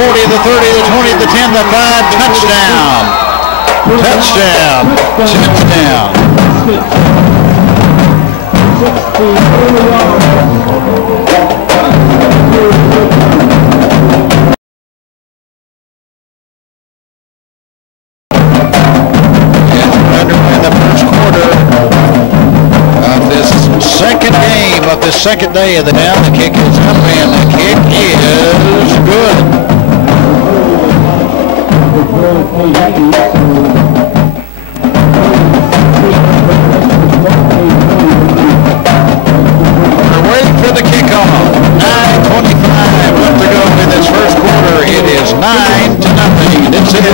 40, the 30, the 20, the 10, the 5. Touchdown. Touchdown. Touchdown. Second game of the second day of the down. The kick is up and the kick is good. We're waiting for the kickoff. 9:25 left to go in this first quarter. It is 9-0. This is the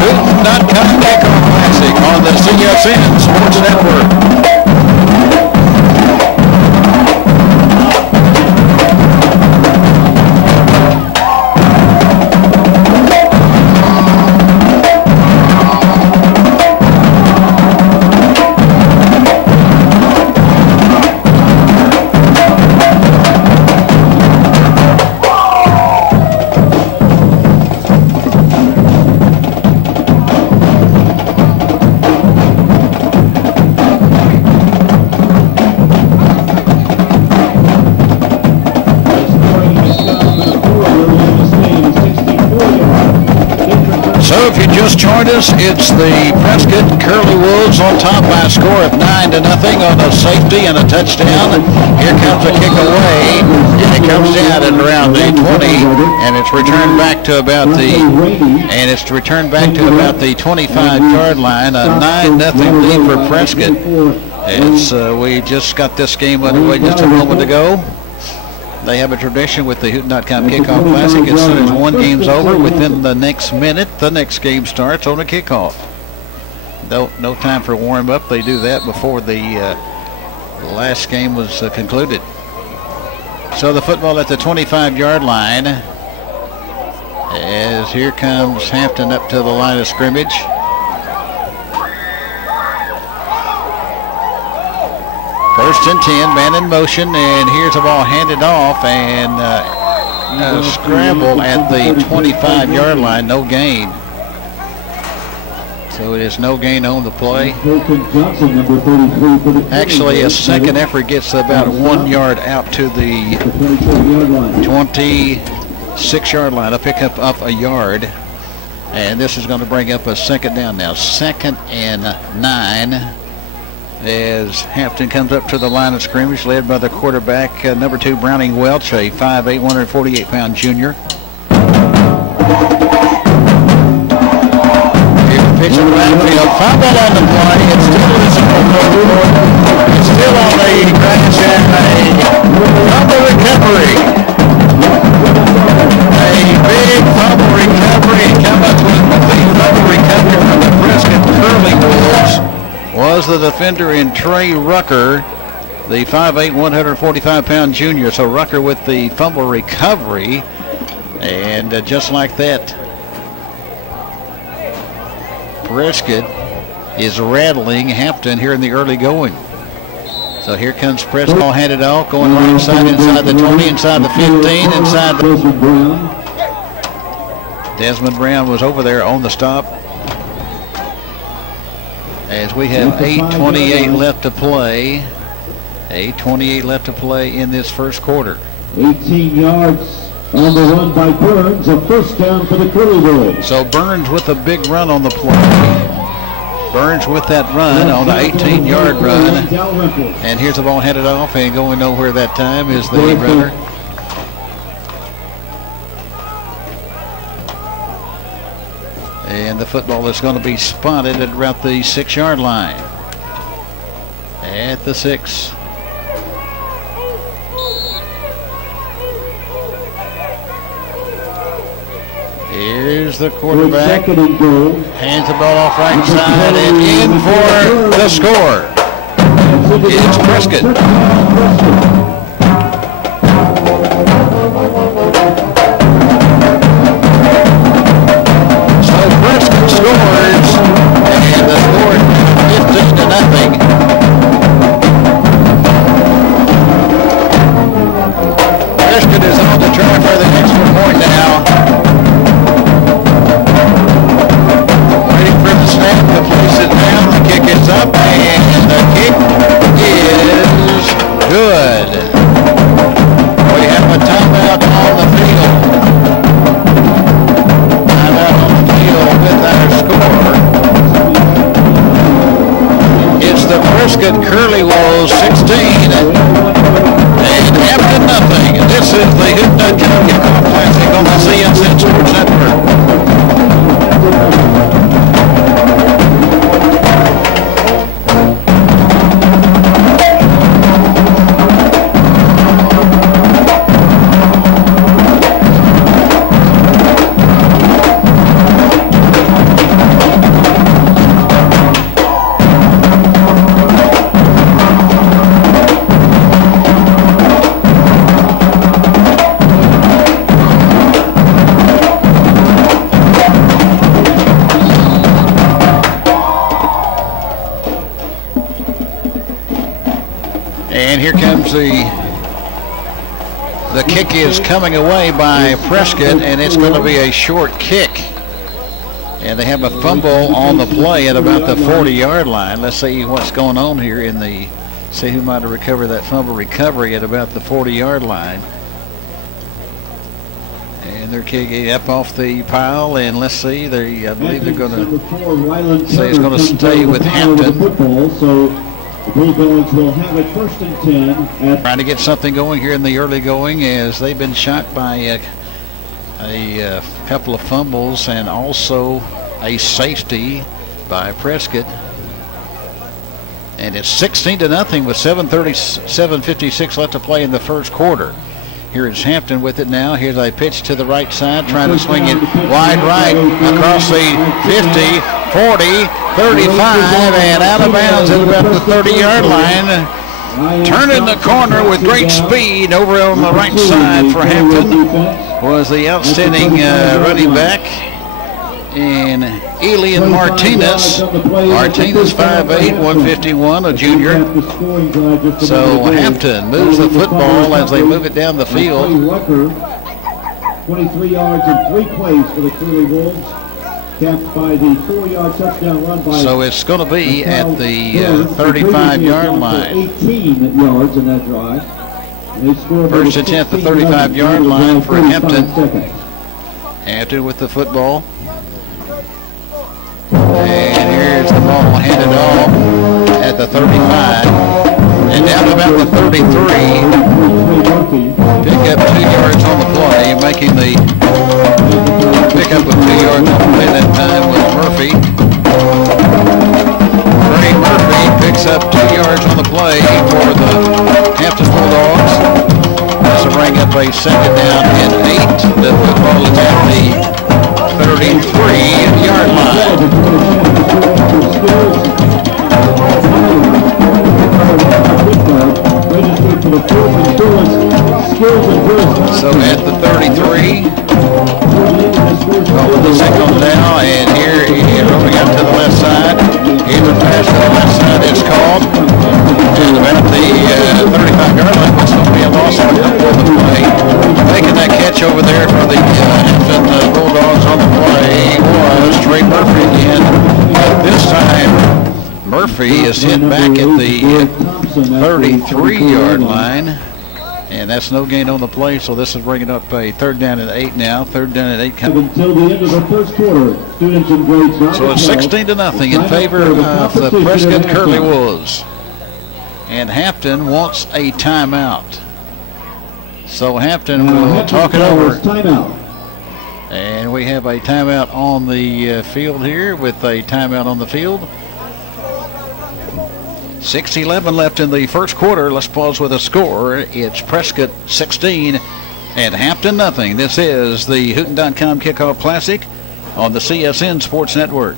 Hooten.com Kickoff Classic on the CSN Sports Network. If you just joined us, it's the Prescott Curly Wolves on top by a score of 9-0 on a safety and a touchdown. Here comes a kick away, and it comes down at around the 20, and it's returned back to about the 25-yard line. A 9-0 lead for Prescott. As we just got this game underway just a moment ago. They have a tradition with the Hooten.com Kickoff Classic. As soon as one game's over, within the next minute, the next game starts on a kickoff. No time for warm up. They do that before the last game was concluded. So the football at the 25-yard line. As here comes Hampton up to the line of scrimmage. First and 10, man in motion, and here's the ball handed off, and scramble at the 25-yard line, no gain. So it is no gain on the play. Actually, a second effort gets about 1 yard out to the 26-yard line. A pickup up a yard, and this is going to bring up a second down now. 2nd and 9. As Hampton comes up to the line of scrimmage, led by the quarterback, number 2, Browning Welch, a 5'8", 148-pound junior. Here's the pitch in the backfield. Fumble on the play. It's still on the grass and a fumble recovery. A big fumble recovery. Come up with a complete fumble recovery from the Prescott Curly Wolves. Was the defender in Trey Rucker, the 5'8", 145-pound junior. So Rucker with the fumble recovery, and just like that, Prescott is rattling Hampton here in the early going. So here comes Prescott, all handed off, going right side, inside the 20, inside the 15, inside the... Desmond Brown was over there on the stop. As we have 8:28 left to play. 8:28 left to play in this first quarter. 18 yards on the run by Burns, a first down for the Curly Wolves. So Burns with a big run on the play. Burns with that run on the 18-yard run. And here's the ball headed off, and going nowhere that time is the runner. And the football is going to be spotted at about the 6-yard line. At the 6. Here's the quarterback. Hands the ball off right side and in for the score. It's Prescott. Scores, and the score is 15-0. Prescott is on the try for the extra point now. here comes the kick is coming away by Prescott, and it's going to be a short kick. And they have a fumble on the play at about the 40-yard line. Let's see what's going on here in the, see who might have recovered that fumble recovery at about the 40-yard line. And they're kicking up off the pile, and let's see, I believe they're going to say it's going to stay with Hampton. So the Bulldogs will have it 1st and 10. Trying to get something going here in the early going, as they've been shocked by a couple of fumbles and also a safety by Prescott. And it's 16-0 with 7:56 left to play in the first quarter. Here is Hampton with it now. Here's a pitch to the right side, trying to swing it wide right across the 50, 40, 35, and out of bounds at about the 30-yard line. Turning the corner with great speed over on the right side for Hampton was the outstanding running back, and Elian Martinez. Martinez 5'8", 151, a junior. So Hampton moves the football as they move it down the field. 23 yards and 3 plays for the Curly Wolves, capped by the 4-yard touchdown run by. So it's going to be at the 35-yard line. 18 yards in that drive. First and 10 at the 35-yard line for Hampton. Hampton with the football. And here's the ball handed off at the 35. And down to about the 33. Pick up 2 yards on the play, making the pick up with 2 yards on the play that time was Murphy. Ray Murphy picks up 2 yards on the play for the Hampton Bulldogs. This will bring up a 2nd down and 8. The football is at the 33-yard line. So at the 33, the signal now, and here rolling out to the left side. Here's a pass to the left side. It's called. And about the 35-yard line, it's going to be a loss on the play. Making that catch over there for the Hampton Bulldogs on the play was Trey Murphy again. But this time, Murphy is hit back at the 33-yard line. And that's no gain on the play, so this is bringing up a 3rd down and 8 now. 3rd down and 8 coming. Until the end of the first quarter, students in grades 9 so it's 16-0 in favor of the Prescott Curly Wolves. And Hampton wants a timeout. So Hampton will talk it over. And we have a timeout on the field here with a timeout on the field. 6:11 left in the first quarter. Let's pause with a score. It's Prescott 16 and Hampton nothing. This is the Hooten.com Kickoff Classic on the CSN Sports Network.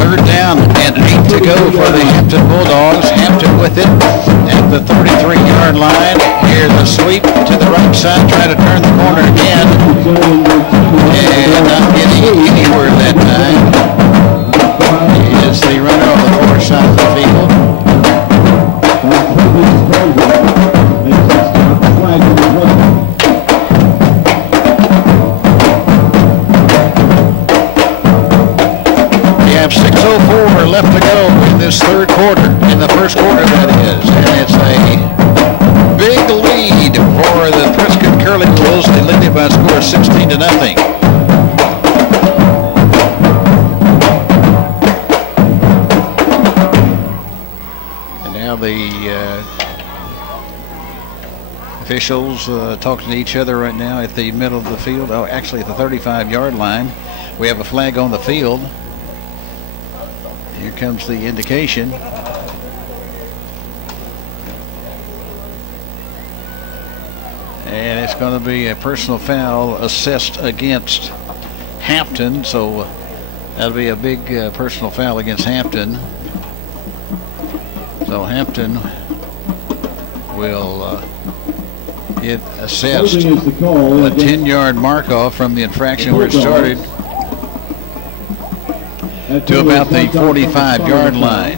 Third down and 8 to go for the Hampton Bulldogs. Hampton with it at the 33-yard line. Here's a sweep to the right side, trying to turn the corner again. And not getting anywhere that time. Is the runner on the far side of the field. We have 6:04 left to go in this this third quarter, in the first quarter that is. And it's a big lead for the Prescott Curly Bulls. They lead it by a score of 16-0. And now the officials talking to each other right now at the middle of the field. Oh, actually at the 35-yard line. We have a flag on the field. Here comes the indication. And it's going to be a personal foul assessed against Hampton. So that'll be a big personal foul against Hampton. So Hampton will get assessed a 10-yard mark-off from the infraction where it started to about the 45-yard line.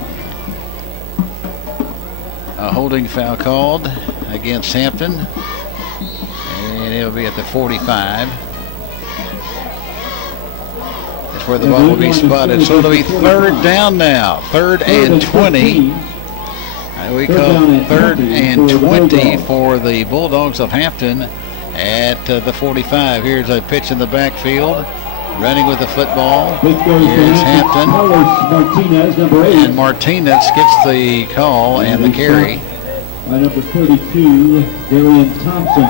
A holding foul called against Hampton, and it'll be at the 45. That's where the ball will be spotted. So it'll be third down now, 3rd and 20. We call 3rd and 20 for the Bulldogs of Hampton at the 45. Here's a pitch in the backfield. Running with the football. Here's Hampton. And Martinez gets the call and the carry. Number 32, Darian Thompson.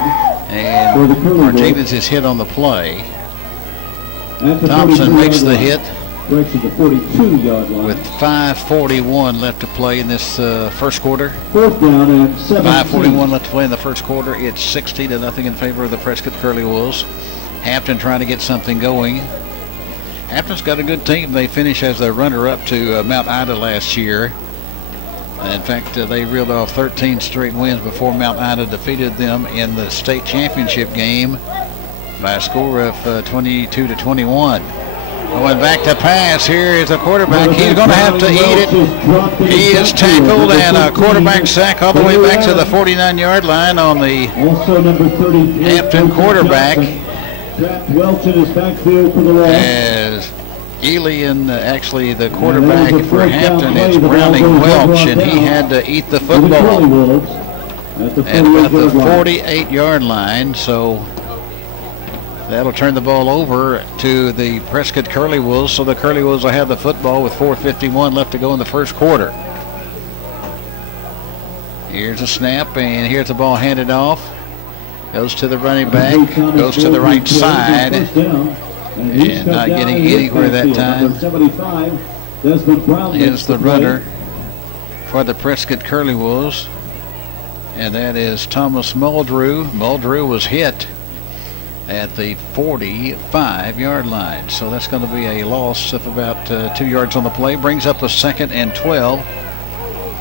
And Martinez is hit on the play. Thompson makes the hit. The 42-yard line. With 5:41 left to play in this first quarter. 4th down and 17. 5:41 left to play in the first quarter. It's 60-0 in favor of the Prescott Curly Wolves. Hampton trying to get something going. Hampton's got a good team. They finished as the runner-up to Mount Ida last year. In fact, they reeled off 13 straight wins before Mount Ida defeated them in the state championship game by a score of 22-21. Going back to pass. Here is the quarterback. He's going to have to eat it. He is tackled, and a quarterback sack all the way back to the 49-yard line on the Hampton quarterback. Welch in his backfield for the loss. As Elian, actually the quarterback for Hampton, is Browning Welch, and he had to eat the football at about the 48-yard line. So that'll turn the ball over to the Prescott Curly Wolves. So the Curly Wolves will have the football with 4:51 left to go in the first quarter. Here's a snap, and here's the ball handed off. Goes to the running back, goes to the right side, and not getting anywhere that time is the runner for the Prescott Curly Wolves, and that is Thomas Muldrew. Muldrew was hit at the 45-yard line, so that's going to be a loss of about 2 yards on the play. Brings up a 2nd and 12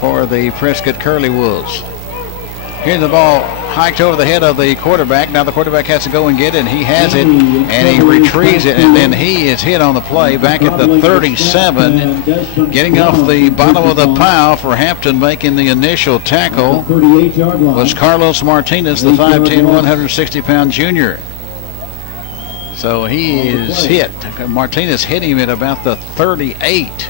for the Prescott Curly Wolves. Here's the ball hiked over the head of the quarterback. Now the quarterback has to go and get it, and he has it, and he retrieves it, and then he is hit on the play back at the 37. Getting off the bottom of the pile for Hampton, making the initial tackle, was Carlos Martinez, the 5'10", 160-pound junior. So he is hit. Martinez hit him at about the 38.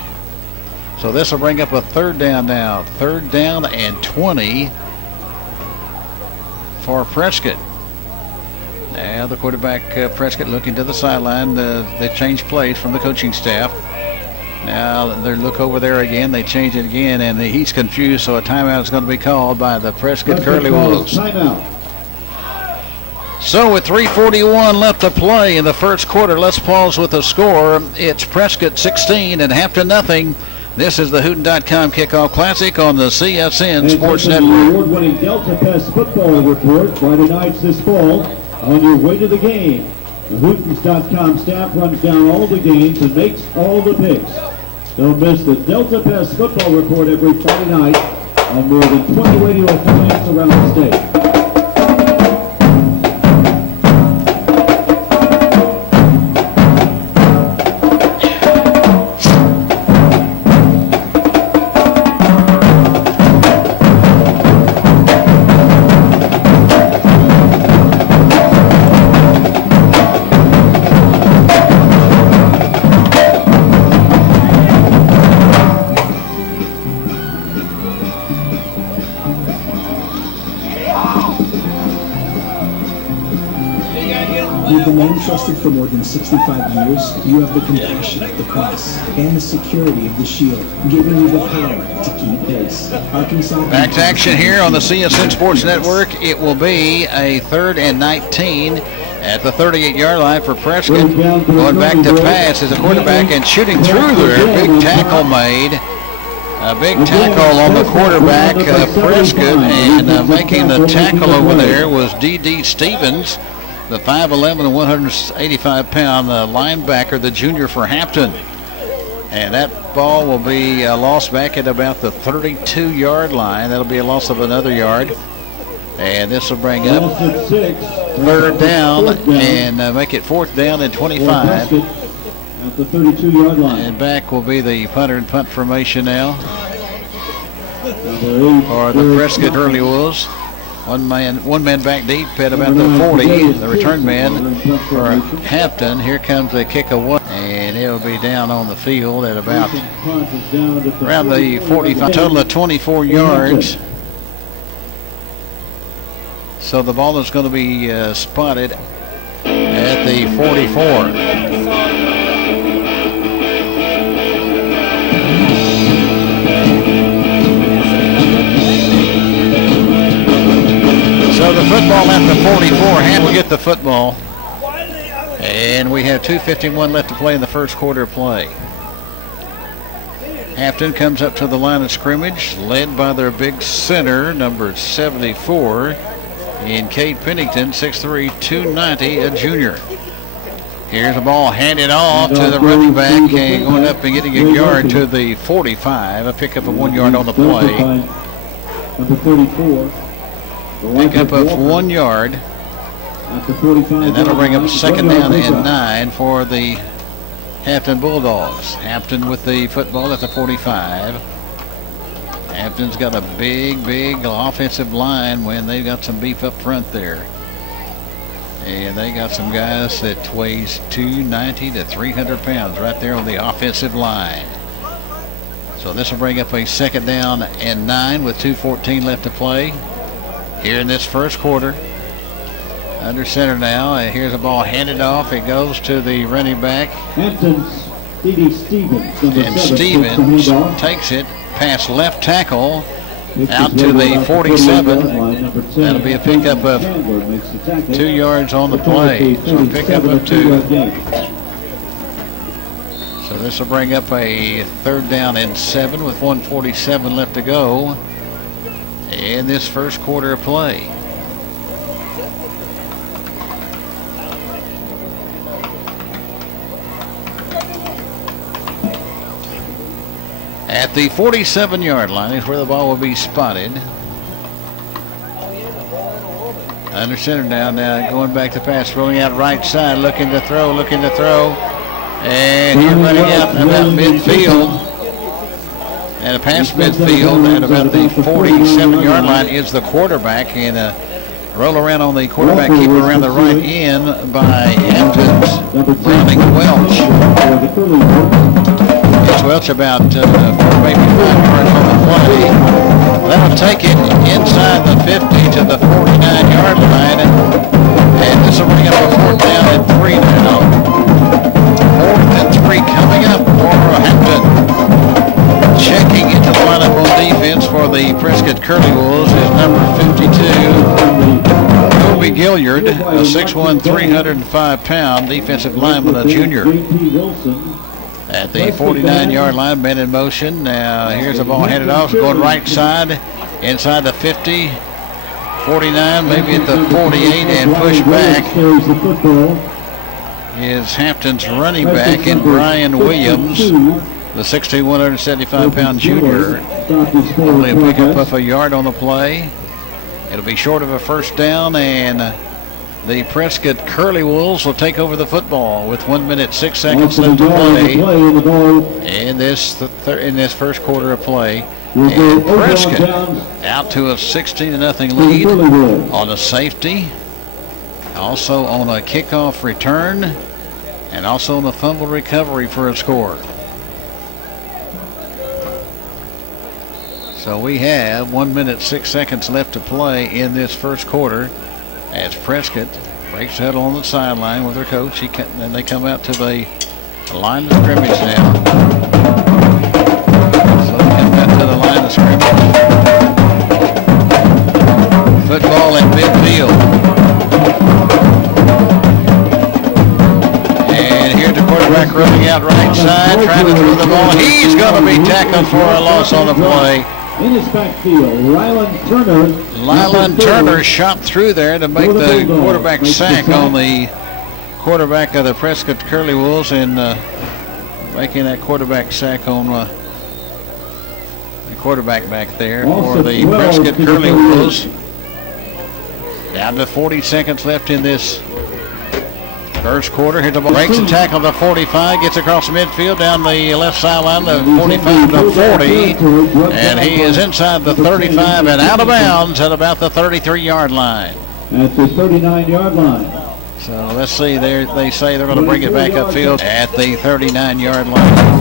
So this will bring up a 3rd down now. 3rd down and 20. For Prescott. Now the quarterback, Prescott, looking to the sideline. They change plays from the coaching staff. Now they look over there again. They change it again, and he's confused, so a timeout is going to be called by the Prescott Curly Wolves. So with 3:41 left to play in the first quarter, let's pause with the score. It's Prescott 16 and Hampton nothing. This is the Hooten.com Kickoff Classic on the CSN Sports Network. The award-winning Delta Pest football report Friday nights this fall on your way to the game. The Hootens.com staff runs down all the games and makes all the picks. Don't miss the Delta Pest football report every Friday night on more than 20 radio affiliates around the state. With the name trusted for more than 65 years, you have the compassion of the cross and the security of the shield, giving you the power to keep pace. Arkansas. Back to action here on the CSN Sports Network. It will be a 3rd and 19 at the 38-yard line for Prescott. Going back to pass as a quarterback and shooting through there. Big tackle made. A big tackle on the quarterback, Prescott, and making the tackle over there was D.D. Stevens, the 5'11", 185-pound linebacker, the junior for Hampton. And that ball will be lost back at about the 32-yard line. That'll be a loss of another yard. And this will bring up 3rd down and make it 4th down and 25. At the 32-yard line. And back will be the punter and punt formation now. Or the Prescott Hurley Wolves. One man back deep at about the 40. The return man for Hampton. Here comes the kick of one. And he'll be down on the field at about around the 45. Total of 24 yards. So the ball is going to be spotted at the 44. So the football at the 44. Ham will get the football. And we have 2:51 left to play in the first quarter of play. Hampton comes up to the line of scrimmage, led by their big center, number 74, in Cade Pennington, 6'3", 290, a junior. Here's the ball handed off to the running back, and going up and getting a yard to the 45, a pickup of 1 yard on the play. Number 34. Pickup of 1 yard. And that'll bring up 2nd down and 9 for the Hampton Bulldogs. Hampton with the football at the 45. Hampton's got a big offensive line when they've got some beef up front there. And they got some guys that weighs 290 to 300 pounds right there on the offensive line. So this will bring up a 2nd down and 9 with 2:14 left to play here in this first quarter. Under center now. Here's a ball handed off. It goes to the running back. Hampton's D.D. Stevens. And Stevens takes it past left tackle out to the 47. That'll be a pickup of 2 yards on the play. So a pickup of 2. So this will bring up a 3rd down and 7 with 1:47 left to go in this first quarter of play. At the 47-yard line is where the ball will be spotted. Under center now going back to pass, rolling out right side, looking to throw. And he's running out about midfield. And a pass midfield at about the 47-yard line is the quarterback. And a roll around on the quarterback keeper around the right end by Hampton's Browning Welch. It's Welch about 4, maybe 5 yards on the play. That'll take it inside the 50 to the 49-yard line. And this will bring up a 4th down and 3 now. 4th and 3 coming up for Hampton. Checking into the lineup on defense for the Prescott Curly Wolves is number 52, Kobe Gilliard, a 6'1", 305-pound defensive lineman, a junior. At the 49-yard line, men in motion. Now here's the ball handed off, going right side, inside the 50, 49, maybe at the 48, and pushed back is Hampton's running back and Brian Williams, the 6'2", 175-pound junior. Only a pickup of a yard on the play. It'll be short of a 1st down, and the Prescott Curly Wolves will take over the football with 1 minute 6 seconds left to play in this first quarter of play. And Prescott out to a 16-0 lead on a safety, also on a kickoff return, and also on a fumble recovery for a score. So we have 1 minute 6 seconds left to play in this first quarter as Prescott Breaks huddle on the sideline with their coach. And they come out to the line of scrimmage now. So they come out to the line of scrimmage. Football in midfield. And here's the quarterback running out right side, trying to throw the ball. He's going to be tackled for a loss on the play. In his backfield, Rylan Turner shot through there to make the quarterback sack on the quarterback of the Prescott Curly Wolves, and making that quarterback sack on the quarterback back there for the Prescott Curly Wolves. Down to 40 seconds left in this first quarter. Here's the ball. Breaks a tackle to 45. Gets across the midfield down the left sideline to 45 to 40. And he is inside the 35 and out of bounds at about the 33-yard line. At the 39-yard line. So let's see. They say they're going to bring it back upfield at the 39-yard line.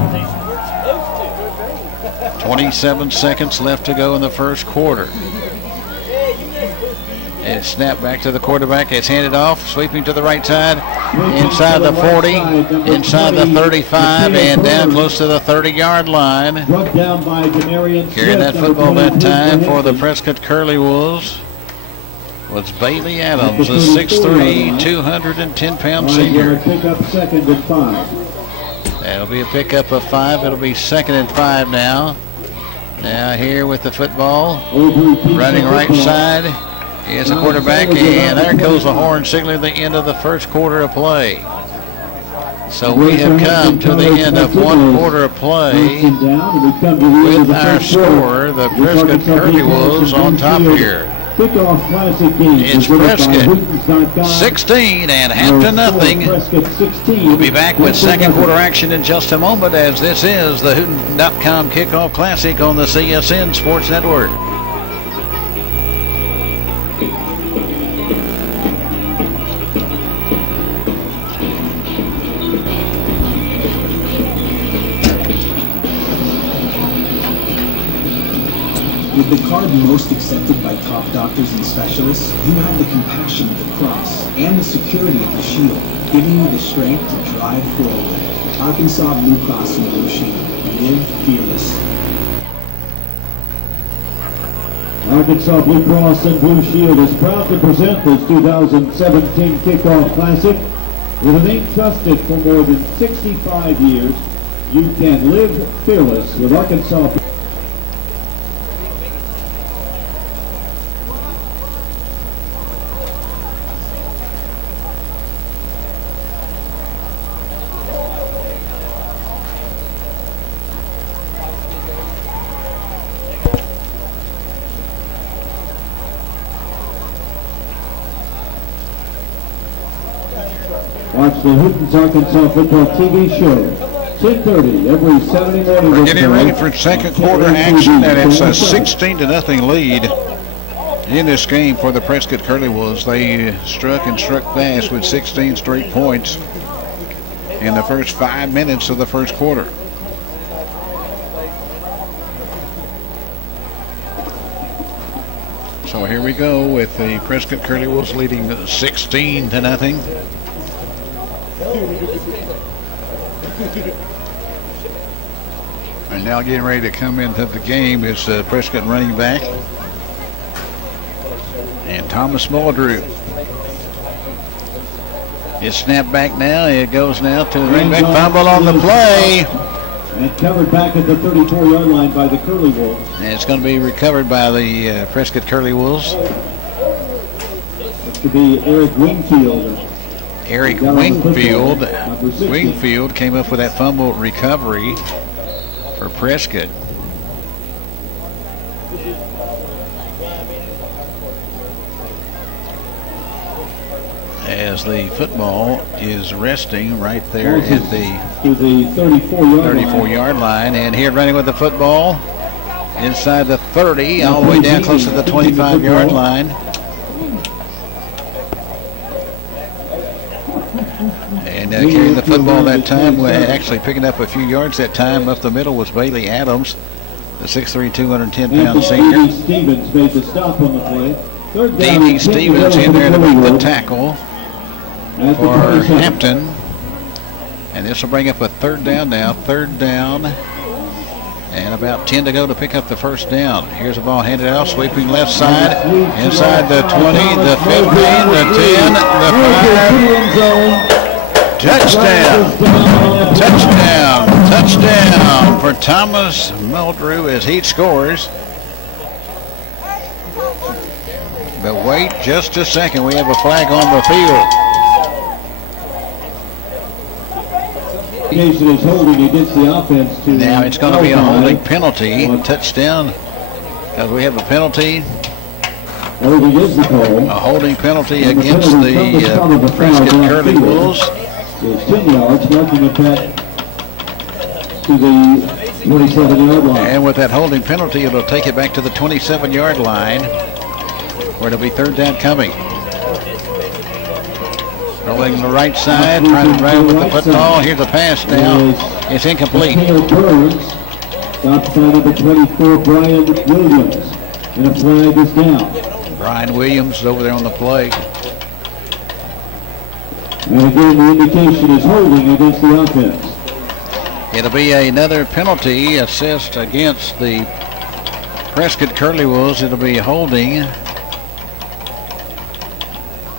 27 seconds left to go in the first quarter. And snap back to the quarterback. It's handed off, sweeping to the right side, inside the 40, inside the 35, and down close to the 30-yard line. Carrying that football that time for the Prescott Curly Wolves was Bailey Adams, a 6'3", 210-pound senior. That'll be a pickup of 5. It'll be 2nd and 5 now. Now here with the football, running right side. Is the quarterback, and there goes the horn signaling the end of the first quarter of play. So we have come to the end of one quarter of play with our score, the Prescott Curly Wolves on top here. It's Prescott 16 and half to nothing. We'll be back with second quarter action in just a moment, as this is the Hooten.com Kickoff Classic on the CSN Sports Network. With the card most accepted by top doctors and specialists, you have the compassion of the cross and the security of the shield, giving you the strength to drive forward. Arkansas Blue Cross and Blue Shield. Live fearless. Arkansas Blue Cross and Blue Shield is proud to present this 2017 Kickoff Classic. With a name trusted for more than 65 years, you can live fearless with Arkansas Blue. Watch the Hooten's Arkansas Football TV show, 10:30 every Saturday morning. We're getting ready for second quarter action, and it's a 16-0 lead in this game for the Prescott Curly Wolves. They struck fast with 16 straight points in the first 5 minutes of the first quarter. So here we go with the Prescott Curly Wolves leading 16-0. And now getting ready to come into the game is Prescott running back and Thomas Muldrew. It's snapped back now. It goes now to the running back. Fumble on the play. And covered back at the 34-yard line by the Curly Wolves. And it's going to be recovered by the Prescott Curly Wolves. It could be Eric Wingfield. Eric Wingfield. Wingfield came up with that fumble recovery for Prescott. As the football is resting right there at the 34-yard line. And here running with the football inside the 30, all the way down close to the 25-yard line. And carrying the football that time, actually picking up a few yards that time up the middle, was Bailey Adams, the 6'3", 210-pound senior. Stevens made the stop on the play. Davey Stevens in there to make the tackle. for Hampton. And this will bring up a third down now. Third down. And about 10 to go to pick up the first down. Here's the ball handed out, sweeping left side. Inside the 20, the 15, the 10, the 5. Touchdown. Touchdown. Touchdown for Thomas Muldrew as he scores. But wait just a second. We have a flag on the field. Is holding against the offense to now it's going to be a holding penalty. Touchdown because we have a penalty. Holding is the call. A holding penalty against the Prescott Curly Wolves. It's 10 yards, marking it back to the 27-yard line. And with that holding penalty, it'll take it back to the 27-yard line, where it'll be third down coming. Rolling to the right side, trying to run with the football. Here's a pass now. It's incomplete. Burns stops by number 24, Brian Williams. And a flag is down. Brian Williams is over there on the play. And again, the indication is holding against the offense. It'll be another penalty assist against the Prescott Curly Wolves. It'll be holding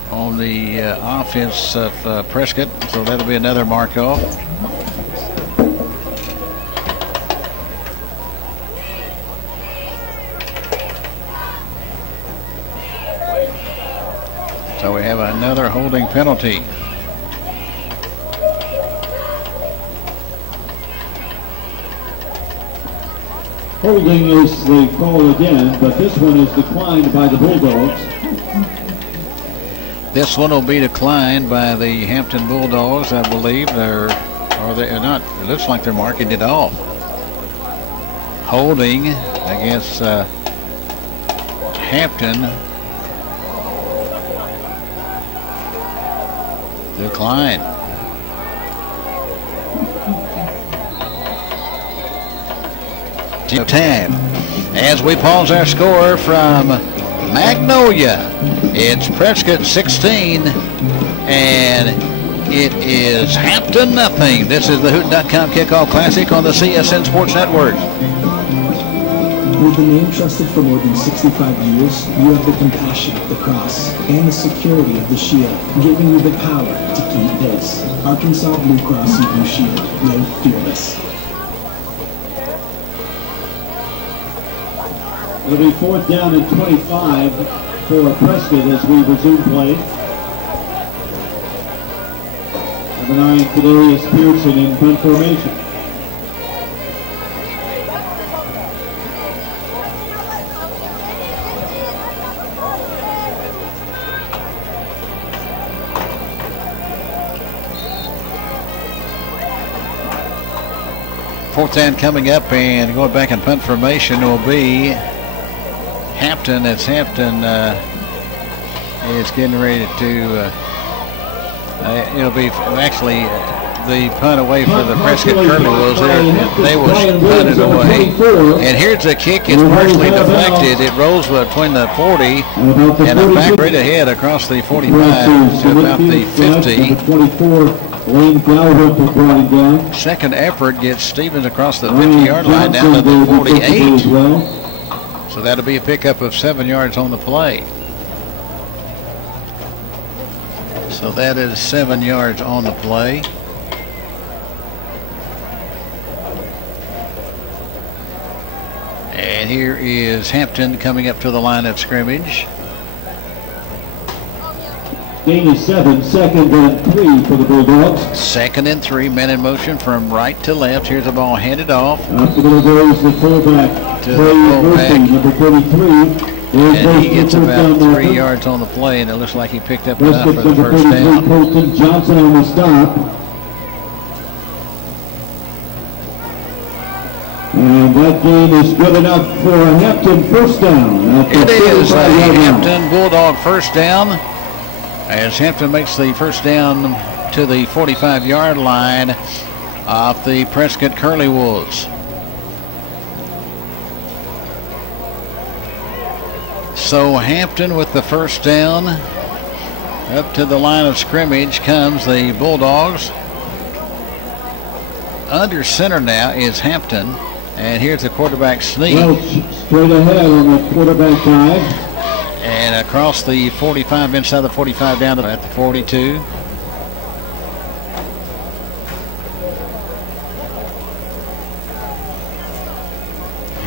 on the offense of Prescott, so that'll be another mark off. So we have another holding penalty. Holding is the call again, but this one is declined by the Bulldogs. This one will be declined by the Hampton Bulldogs, I believe. They're not. It looks like they're marking it off. Holding against Hampton. Decline. Time as we pause our score from Magnolia. It's Prescott 16 and it is Hampton nothing. This is the Hooten.com Kickoff Classic on the CSN Sports Network. With the name trusted for more than 65 years, you have the compassion of the cross and the security of the shield, giving you the power to keep pace. Arkansas Blue Cross and Blue Shield, live fearless. It'll be fourth down and 25 for Prescott as we resume play. Number 9 today is Pearson in punt formation. Fourth down coming up, and going back in punt formation will be Hampton. As Hampton is getting ready to, it'll be actually the punt away for the Prescott Curly Wolves. They will punt it away. And here's the kick. It's partially deflected. It rolls between the 40 and a back right ahead across the 45 to about the 50. Second effort gets Stevens across the 50-yard line down to the 48. So that'll be a pickup of 7 yards on the play. So that is 7 yards on the play. And here is Hampton coming up to the line of scrimmage. Gain is 7, second and 3 for the Bulldogs. Second and 3, men in motion from right to left. Here's the ball handed off. After the goes the fullback. To the fullback. Number 33. And he gets about 3 yards on the play, and it looks like he picked up enough for the first down. Colton Johnson on the stop. And that gain is good enough for a Hampton first down. It is a Hampton Bulldog first down, as Hampton makes the first down to the 45-yard line of the Prescott Curly Wolves. So Hampton with the first down. Up to the line of scrimmage comes the Bulldogs. Under center now is Hampton. And here's the quarterback sneak. Welch straight ahead on the quarterback dive. And across the 45, inside the 45 down to at the 42.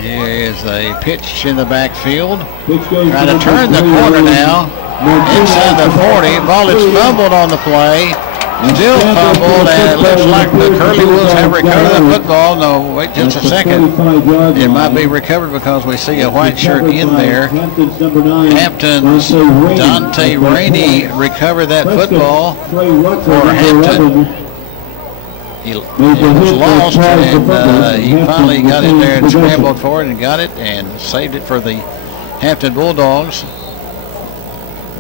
Here is a pitch in the backfield. Trying to turn the corner now. Inside the 40. Ball is fumbled on the play. Still fumbled, and it looks like the Curly Wolves have recovered the football. No, wait just a second. It might be recovered because we see a white shirt in there. Hampton's Dante Rainey recovered that football for Hampton. It was lost, and he finally got in there and scrambled for it and got it and saved it for the Hampton Bulldogs.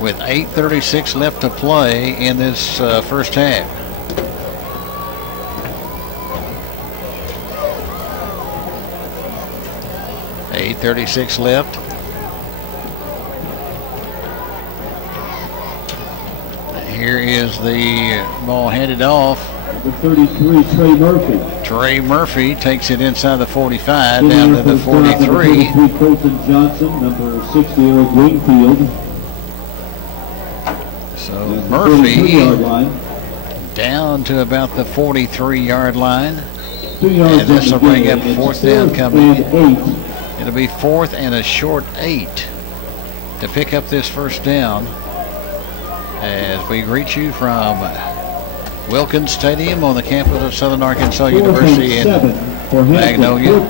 With 8:36 left to play in this first half. .836 left. Here is the ball handed off. Number 33, Trey Murphy. Trey Murphy takes it inside the 45 down to the 43. Colton Johnson, number 60, Eric Wingfield. So Murphy down to about the 43-yard line. And this will bring up fourth down coming. It'll be fourth and a short 8 to pick up this first down as we greet you from Wilkins Stadium on the campus of Southern Arkansas University in Magnolia.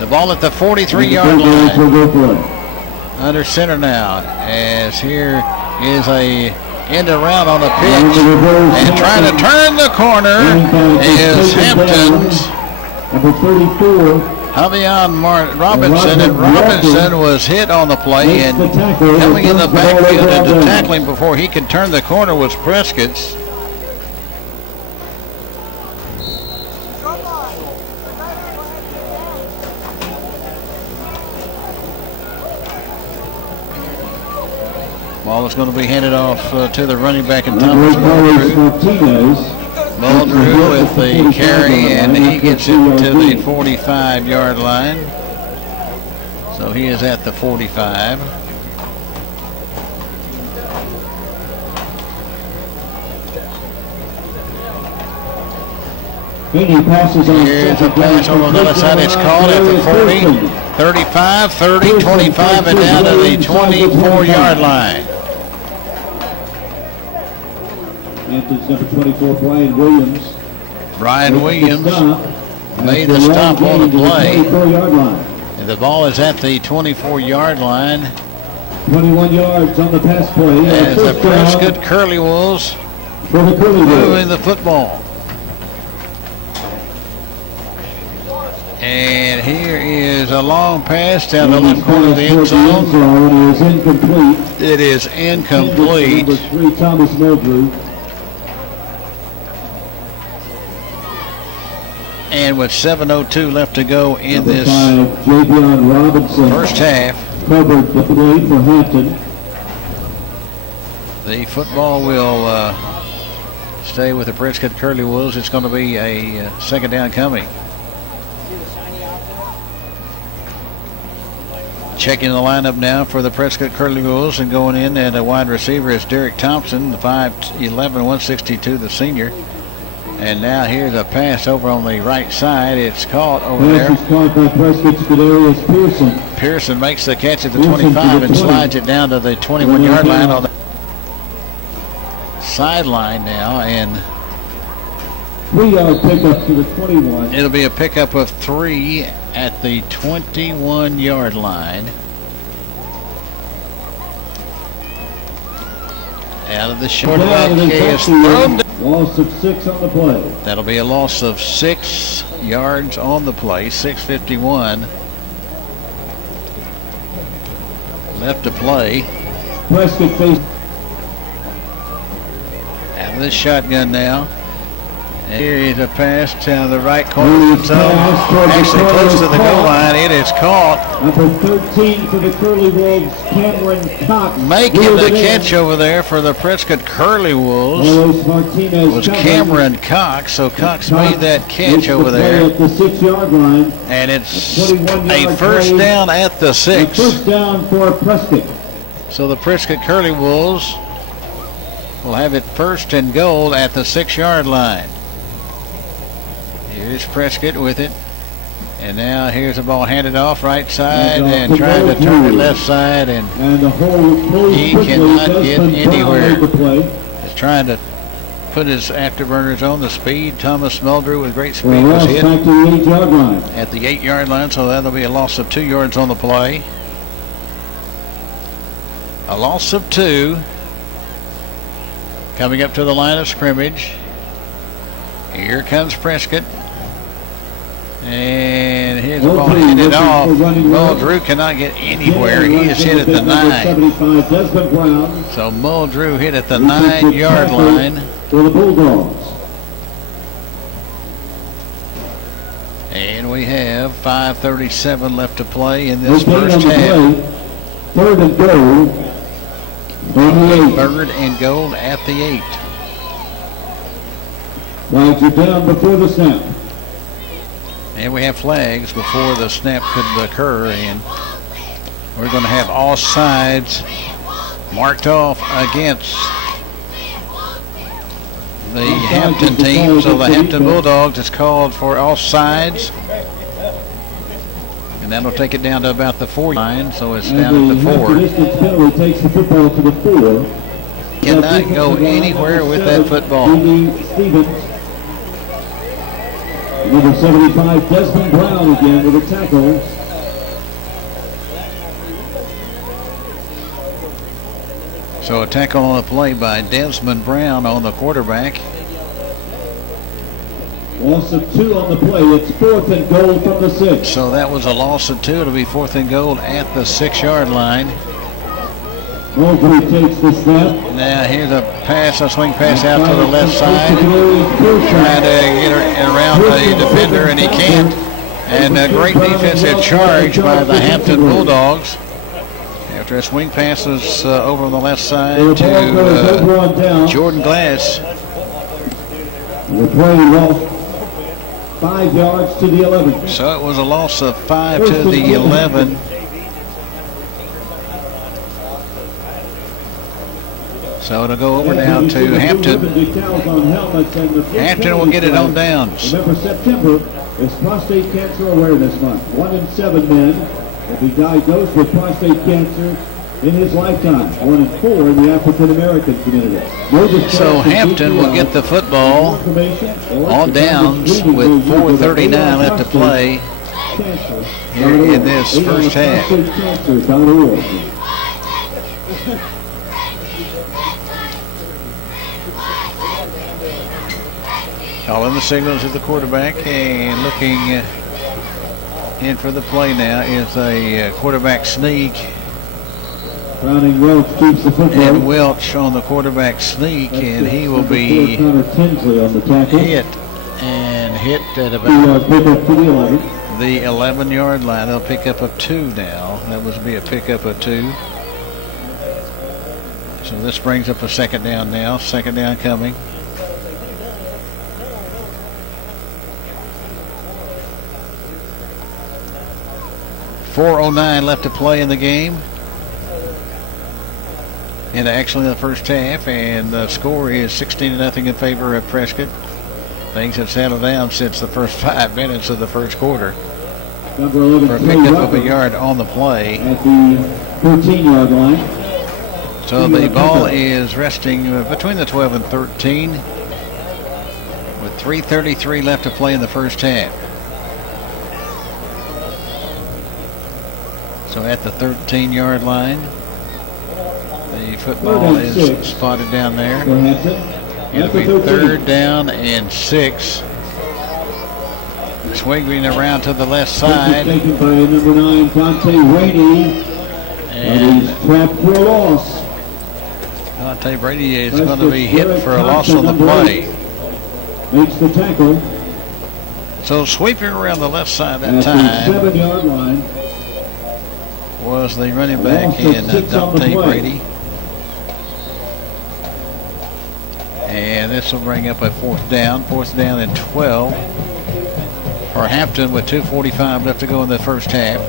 The ball at the 43-yard line. Under center now, as here is a end around on the pitch, and trying to turn the corner is Hampton's number 34. Javion Robinson, and Robinson was hit on the play, and coming in the backfield and to tackle him before he could turn the corner was Prescott's. Ball is going to be handed off to the running back in Thomas Muldrew with the carry, and he gets it to the 45-yard line. So he is at the 45. Here's a pass over on the other side. It's called at the 40, 35, 30, 25, and down to the 24-yard line. Hampton's number 24, Brian Williams. Brian Williams made the stop on the play. And the ball is at the 24-yard line. 21 yards on the pass play. As the Prescott Curly Wolves moving the football. And here is a long pass down the left corner of the end zone. It is incomplete. Number 3, Thomas Muldrew. And with 7:02 left to go in this first half, covered the play for Hampton. The football will stay with the Prescott Curly Wolves. It's going to be a second down coming. Checking the lineup now for the Prescott Curly Wolves, and going in at a wide receiver is Derek Thompson, the 5'11", 162, the senior. And now here's a pass over on the right side. It's caught over there. Caught by Prescott's Kadarius Pearson. Pearson makes the catch at the 25 and slides it down to the 21-yard line on the sideline now, and 3-yard pickup to the 21. It'll be a pickup of 3 at the 21-yard line. Out of the short back is thrown. Loss of 6 on the play. That'll be a loss of 6 yards on the play. 6:51 left to play. Prescott faced Out of the shotgun now. Here is a pass to the right corner of the zone. Actually close to the goal line. It is caught. Number 13 for the Curly Wolves, Cameron Cox. Making the catch over there for the Prescott Curly Wolves was Cameron Cox. So Cox made that catch over there. At the 6-yard line. And it's a first down at the 6. First down for Prescott. So the Prescott Curly Wolves will have it first and goal at the 6-yard line. Here's Prescott with it. And now here's the ball handed off right side and trying to turn it left side, and he cannot get anywhere. He's trying to put his afterburners on the speed. Thomas Muldrew with great speed was hit at the 8-yard line, so that'll be a loss of 2 yards on the play. A loss of 2. Coming up to the line of scrimmage. Here comes Prescott. And here's the ball handed off. Muldrew cannot get anywhere. He is hit at the 9. So Muldrew hit at the 9-yard line. For the Bulldogs. And we have 5:37 left to play in this first half. Third and goal. Third and goal at the 8. Flags are down before the snap. And we have flags before the snap could occur, and we're going to have all sides marked off against the Hampton team. So the Hampton Bulldogs is called for all sides, and that'll take it down to about the 4 line. So it's down at the 4. Penalty takes the football to the 4. Cannot go anywhere with that football. Number 75, Desmond Brown again with a tackle. So a tackle on the play by Desmond Brown on the quarterback. Loss of 2 on the play. It's 4th and goal from the 6. So that was a loss of 2. It'll be 4th and goal at the 6-yard line. Muldrew takes the snap. Now here's a pass, a swing pass out to the left side. Trying to get around the defender, and he can't. And a great defensive charge by the Hampton Bulldogs. After a swing passes over on the left side to Jordan Glass. The play lost 5 yards to the 11. So it was a loss of 5 to the 11. So it'll go over now to Hampton. Hampton will get it on downs. Remember, September is Prostate Cancer Awareness Month. 1 in 7 men will be diagnosed with prostate cancer in his lifetime. 1 in 4 in the African American community. So Hampton will get the football on downs with 4:39 left to play here in this first half. Calling the signals of the quarterback, and looking in for the play now is a quarterback sneak. Browning Welch keeps the football. And Welch on the quarterback sneak, and he will be hit at about the 11-yard line. They'll pick up a 2 now. That would be a pickup of 2. So this brings up a second down now. Second down coming. .409 left to play in the game. And actually in the first half, and the score is 16-0 in favor of Prescott. Things have settled down since the first 5 minutes of the first quarter. Number 11, for a pickup of a yard on the play. At the 13-yard line. So the ball is resting between the 12 and 13 with 3:33 left to play in the first half. So at the 13-yard line, the football is spotted down there. It'll be 3rd down and 6. Swinging around to the left side. Taken by number 9, Dante Brady. And he's trapped for a loss. Dante Brady is going to be hit for a loss on the play. makes the tackle. So sweeping around the left side that At the time 7-yard line. was the running back Loss of in 6 on the Dante play. Brady. And this will bring up a fourth down and 12 for Hampton with 2:45 left to go in the first half.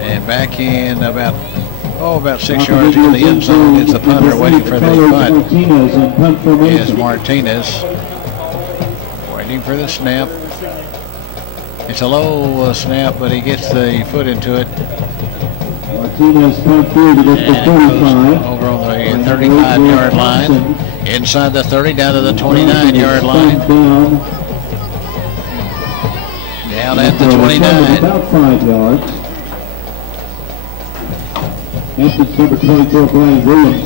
And back in about 6 yards to the end zone is the punter waiting for the punt. Martinez in punt Is formation. Martinez waiting for the snap. It's a low snap, but he gets the foot into it. Martinez punt through to get the And goes 35. over on the 35-yard line. Inside the 30, down to the 29-yard line. Down at the 29. About 5 yards. Hampton's number 24, Brian Williams.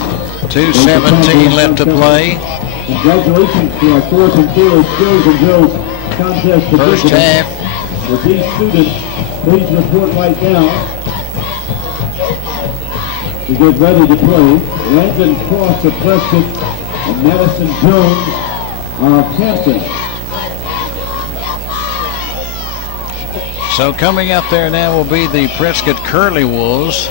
2:17 left to play. Congratulations to our 4th and 5th skills and drills contest First half. For these students, please report right now to get ready to play. Landon Cross of Prescott and Madison Jones of Hampton. So coming out there now will be the Prescott Curly Wolves.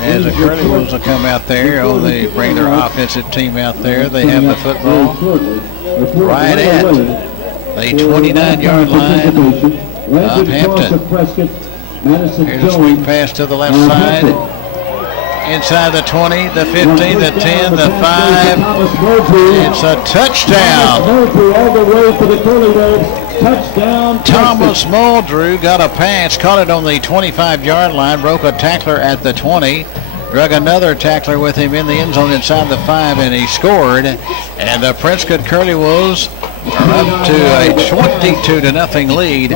As the Curly Wolves will come out there, they bring their offensive team out there. They have the football right at the 29-yard line of Hampton. Here's a swing pass to the left side. Inside the 20, the 15, the 10, the 5. It's a touchdown. All the way for the Curly Wolves. Touchdown. Thomas Muldrew got a pass, caught it on the 25-yard line, broke a tackler at the 20, drug another tackler with him in the end zone inside the 5, and he scored. And the Prescott Curly Wolves are up to a 22-0 lead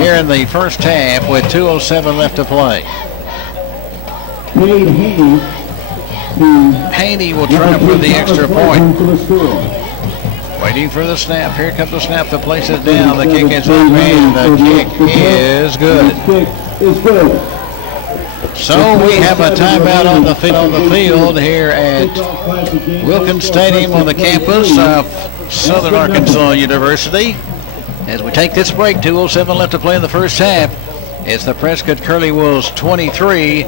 here in the first half with 2:07 left to play. Haney will try for the extra point. Waiting for the snap. Here comes the snap. The place is down. The kick is up, and the kick is good. So we have a timeout on the field here at Wilkins Stadium on the campus of Southern Arkansas University. As we take this break, 2:07 left to play in the first half. It's the Prescott Curly Wolves 23,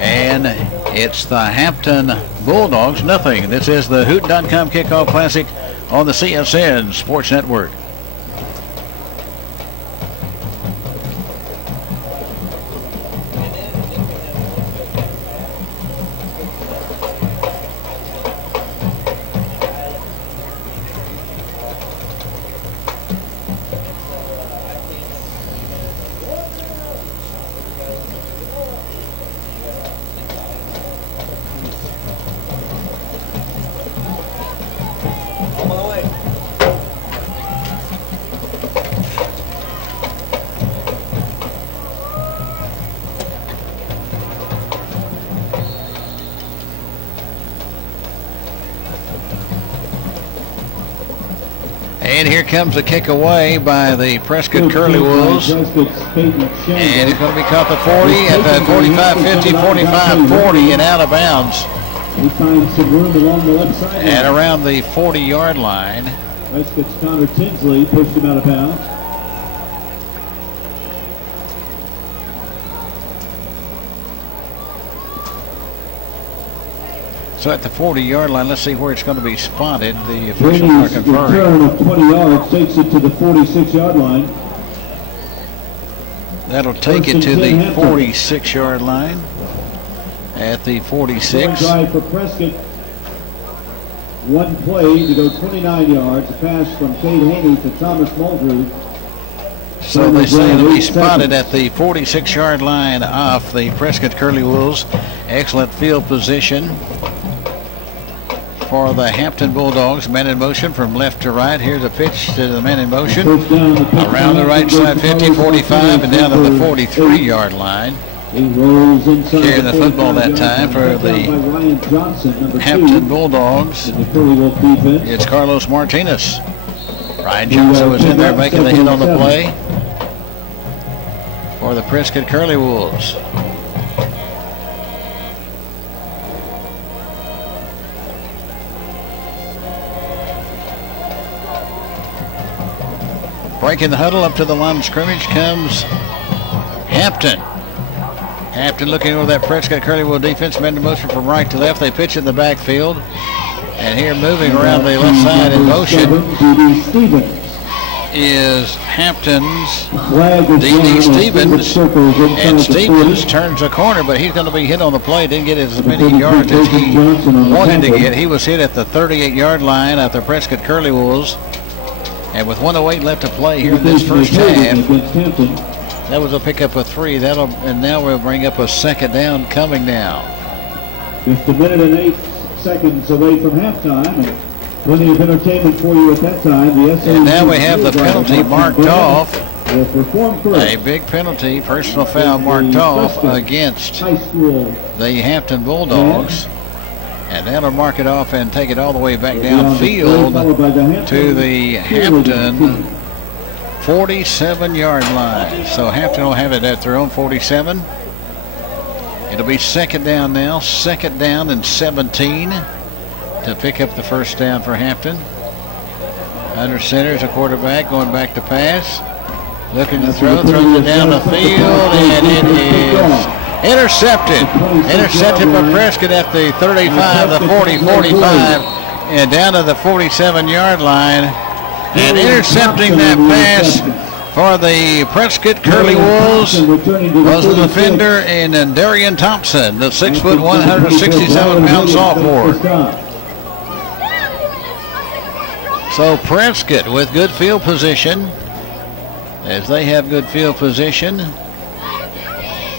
and it's the Hampton Bulldogs nothing. This is the Hooten.com Kickoff Classic on the CSN Sports Network. And here comes a kick away by the Prescott Curly Wolves. And it's going to be caught the 40 at the 45-50, 45-40 and out of bounds. He finds some room along the left side. And around the 40-yard line. Prescott's Connor Tinsley pushed him out of bounds. So at the 40-yard line, let's see where it's going to be spotted. The officials are confirming. Return of 20 yards takes it to the 46-yard line. That'll take it to the 46-yard line. At the 46. One drive for Prescott. One play to go 29 yards. A pass from Cade Haney to Thomas Muldrew. So they say it'll be spotted at the 46-yard line off the Prescott Curly Wolves. Excellent field position for the Hampton Bulldogs. Man in motion from left to right. Here's a pitch to the man in motion. Around the right side, 50, 45, and down to the 43-yard line. Carrying the football that time for the Hampton Bulldogs. It's Carlos Martinez. Ryan Johnson was in there making the hit on the play for the Prescott Curly Wolves. Breaking the huddle up to the line of scrimmage comes Hampton. Hampton looking over that Prescott Curlywell defense, men in motion from right to left. They pitch in the backfield. And here moving around the left side in motion is Hampton's D.D. Stevens. And Stevens turns a corner, but he's going to be hit on the play. Didn't get as many yards as he wanted to get. He was hit at the 38-yard line at the Prescott Curlywells. And with 1:08 left to play here in this first half, that was a pickup of 3. And now we'll bring up a second down coming now. Just a minute and 8 seconds away from halftime. And plenty of entertainment for you at that time. And now we have the penalty marked off. A big penalty, personal foul marked off against the Hampton Bulldogs. And that'll mark it off and take it all the way back downfield to the Hampton 47-yard line. So Hampton will have it at their own 47. It'll be second down now. Second down and 17 to pick up the first down for Hampton. Under center is a quarterback going back to pass. Looking to throw, throws it down the field, and it is intercepted. Intercepted by Prescott at the 35, the 40, 45, and down to the 47-yard line. And intercepting that pass for the Prescott Curlywells was the defender in Darian Thompson, the 6', 167-pound sophomore. So Prescott with good field position, as they have good field position,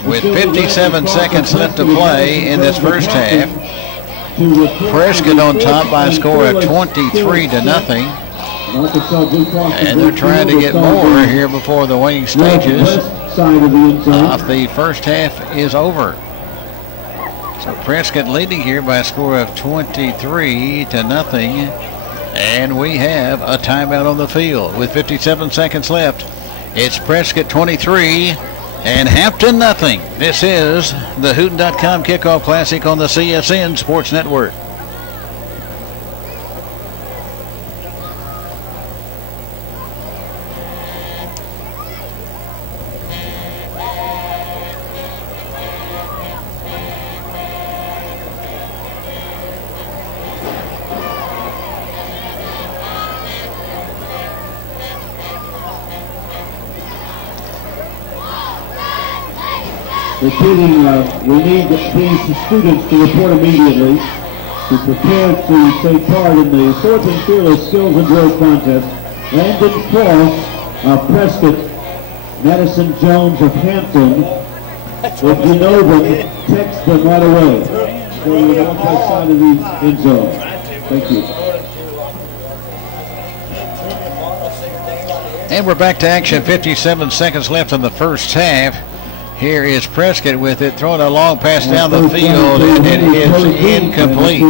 with 57 seconds left to play in this first half. Prescott on top by a score of 23-0. And they're trying to get more here before the waning stages of the first half is over. So Prescott leading here by a score of 23-0. And we have a timeout on the field with 57 seconds left. It's Prescott 23 and Hampton nothing. This is the Hooten.com Kickoff Classic on the CSN Sports Network. Repeating, we need these students to report immediately to prepare to take part in the Fourth and Fearless Skills and Growth Contest. Landon Cross of Prescott, Madison Jones of Hampton. If you know them, text them right away. So you're on that side of the end zone. Thank you. And we're back to action. 57 seconds left in the first half. Here is Prescott with it, throwing a long pass down the field, and it is incomplete.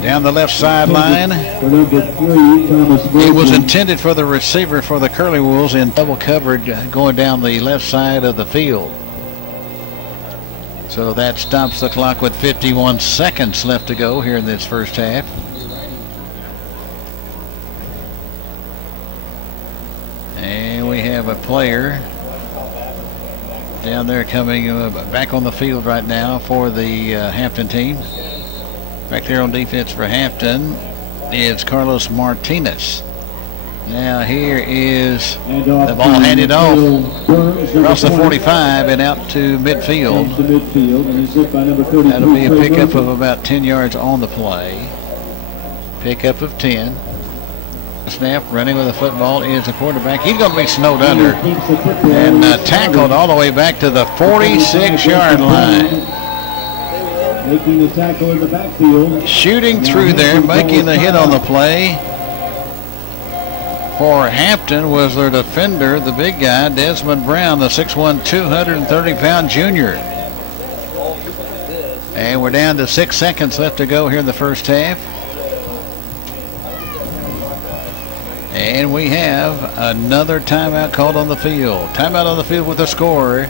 Down the left sideline. It was intended for the receiver for the Curlywells in double coverage going down the left side of the field. So that stops the clock with 51 seconds left to go here in this first half. And we have a player down there coming back on the field right now for the Hampton team. Back there on defense for Hampton is Carlos Martinez. Now here is the ball handed off across the 45 and out to midfield. That'll be a pickup of about 10 yards on the play. Pickup of 10. Snap, running with the football is the quarterback. He's going to be snowed under and tackled all the way back to the 46-yard line. Making the tackle in the backfield. Shooting through there, making the hit on the play for Hampton was their defender, the big guy, Desmond Brown, the 6'1", 230-pound junior. And we're down to 6 seconds left to go here in the first half. And we have another timeout called on the field. Timeout on the field with the score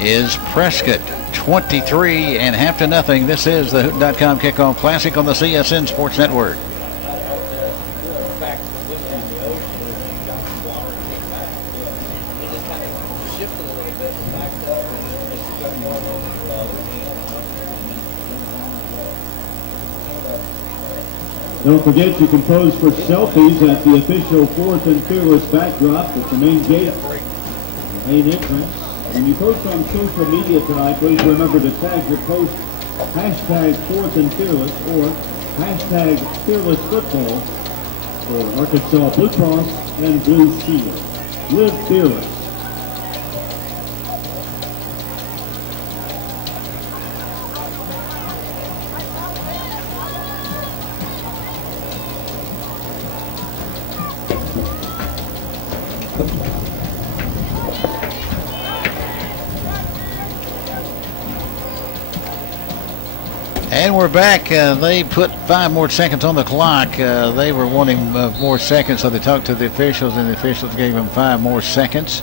is Prescott 23 and Hampton nothing. This is the Hooten.com Kickoff Classic on the CSN Sports Network. Don't forget you can pose for selfies at the official Fourth and Fearless backdrop at the main gate, main entrance. When you post on social media tonight, please remember to tag your post hashtag Fourth and Fearless or hashtag Fearless Football for Arkansas Blue Cross and Blue Shield. Live fearless. And we're back. They put 5 more seconds on the clock. They were wanting more seconds, so they talked to the officials, and the officials gave them 5 more seconds.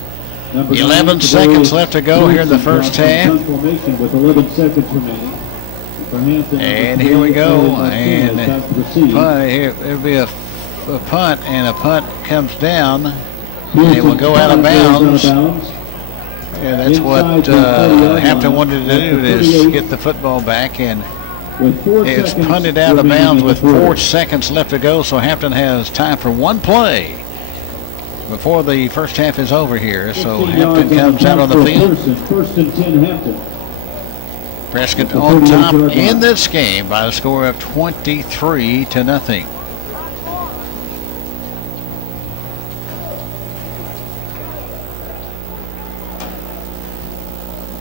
11 seconds left to go here in the first half. With 11 seconds remaining. And here we go. And here it'll be a punt, and a punt comes down, and it will go out of bounds. And that's what Hampton wanted to do, is get the football back, and it's punted out of bounds with 4 seconds left to go, so Hampton has time for one play before the first half is over here. So Hampton comes out on the field. First and 10 Hampton. Prescott on top in this game by a score of 23-0.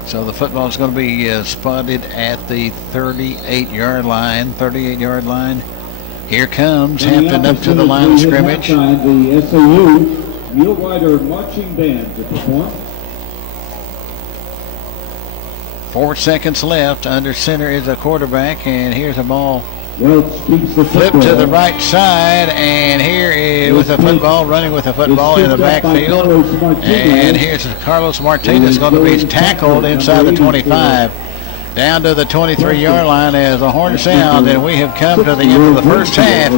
So the football is going to be spotted at the 38-yard line. 38-yard line. Here comes Hampton up to the line of scrimmage. The SAU Mule Rider Marching Band to perform. 4 seconds left. Under center is the quarterback, and here's a ball flipped to the right side, and here is with the football, running with the football in the backfield. And here's Carlos Martinez going to be tackled inside the 25. Down to the 23-yard line as the horn sounds, and we have come to the end of the first half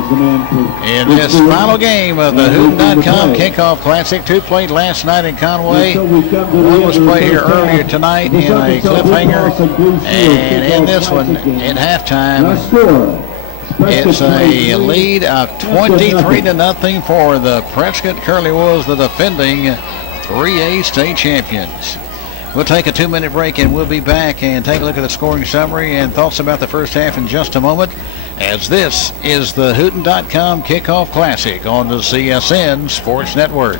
in this final game of the Hooten.com Kickoff Classic. 2 played last night in Conway. 1 was played here earlier tonight in a cliffhanger. And in this one, at halftime, it's a lead of 23-0 for the Prescott Curly Wolves, the defending 3A state champions. We'll take a 2-minute break, and we'll be back and take a look at the scoring summary and thoughts about the first half in just a moment, as this is the Hooten.com Kickoff Classic on the CSN Sports Network.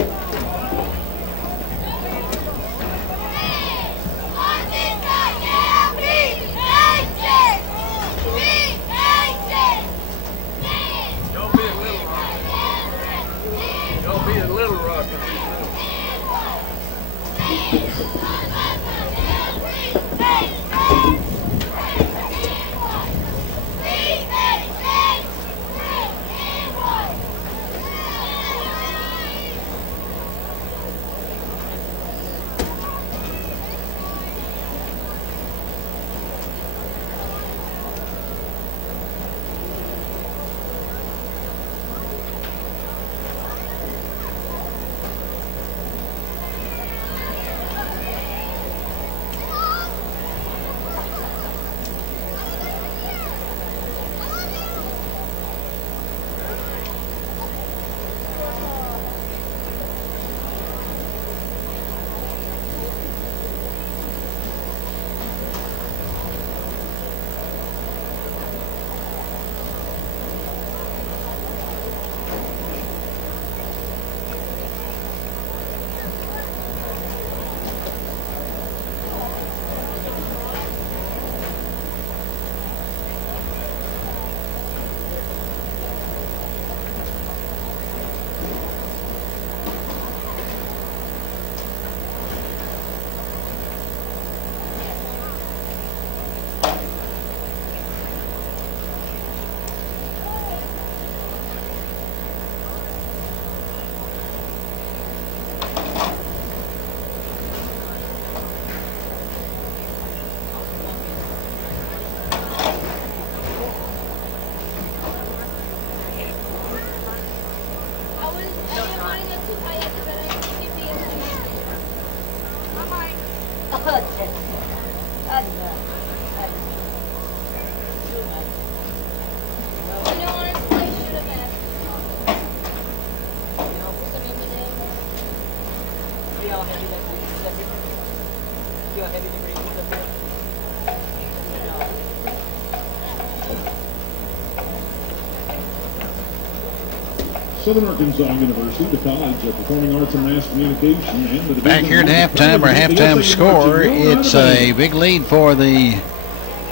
Southern Arkansas University, the College of Performing Arts and Mass Communication, and the back here at halftime, our halftime score. It's a big lead for the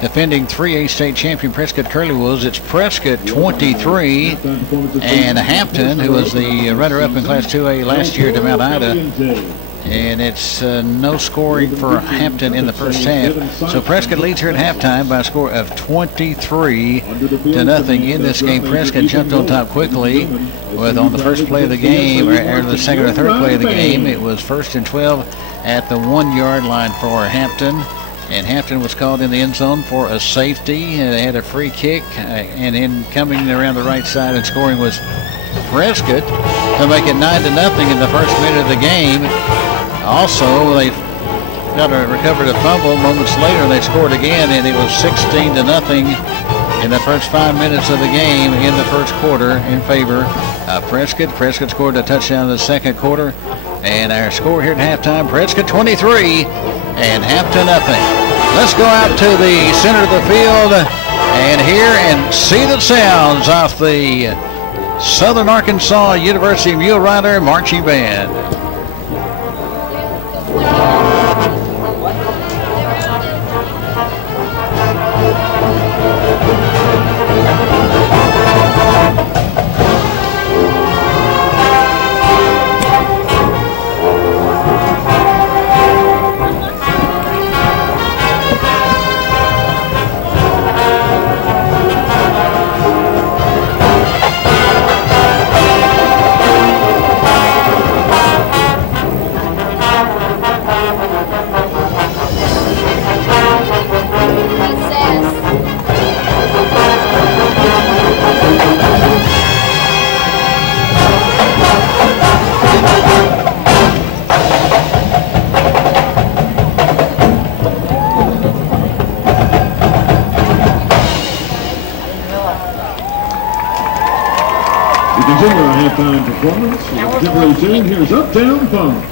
defending 3A state champion Prescott Curley-Wolves. It's Prescott 23, and Hampton, who was the runner-up in Class 2A last year to Mount Ida. And it's no scoring for Hampton in the first half. So Prescott leads here at halftime by a score of 23-0 in this game. Prescott jumped on top quickly with on the first play of the game, or the second or third play of the game. It was 1st and 12 at the 1-yard line for Hampton. And Hampton was called in the end zone for a safety. They had a free kick, and then coming around the right side and scoring was Prescott to make it 9-0 in the first minute of the game. Also, they recovered a fumble. Moments later, they scored again, and it was 16-0 in the first 5 minutes of the game in the first quarter in favor of Prescott. Prescott scored a touchdown in the second quarter, and our score here at halftime: Prescott 23 and Hampton 0. Let's go out to the center of the field and hear and see the sounds off the Southern Arkansas University Mule Rider Marching Band. Continue our halftime performance. Contemporary tune, here's Uptown Funk.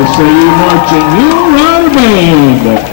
SAU Marching Mule Rider Band.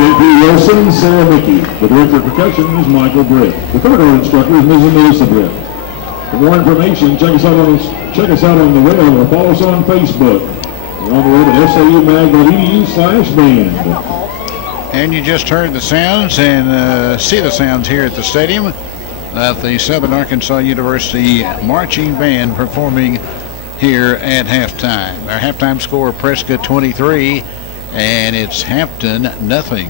J.P. Wilson, Sarah Mickey. The director of percussion is Michael Britt. The third instructor is Mrs. Melissa Britt. For more information, check us out on the web or follow us on Facebook. We're on the web at saumag.edu/band. And you just heard the sounds and see the sounds here at the stadium of the Southern Arkansas University Marching Band performing here at halftime. Our halftime score, Prescott 23. And it's Hampton 0.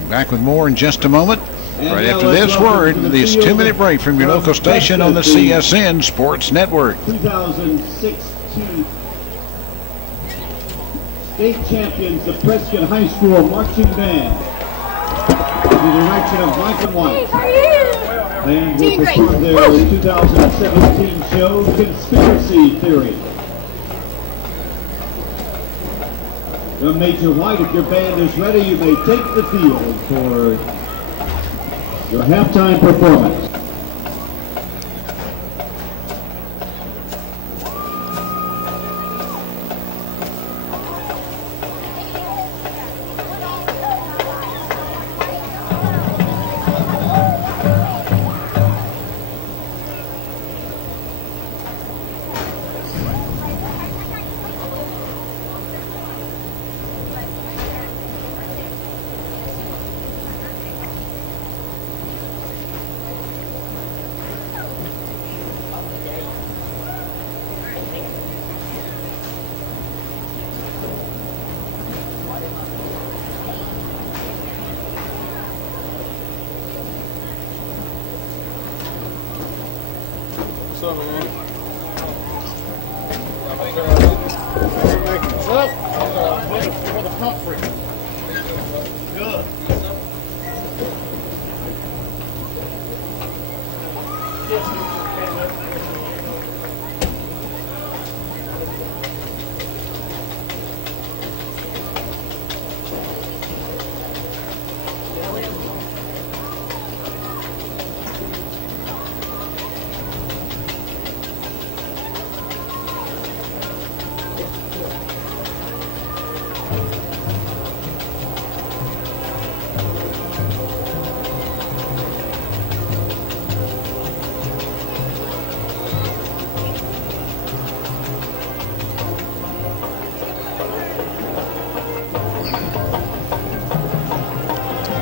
Back with more in just a moment. Right after this word, this 2-minute break from your local station on the CSN Sports Network. 2016 state champions, the Prescott High School Marching Band. Under the direction of Michael White. Band will perform their 2017 show, Conspiracy Theory. From Major White, if your band is ready, you may take the field for your halftime performance. What's up, man? For the pump free. Good.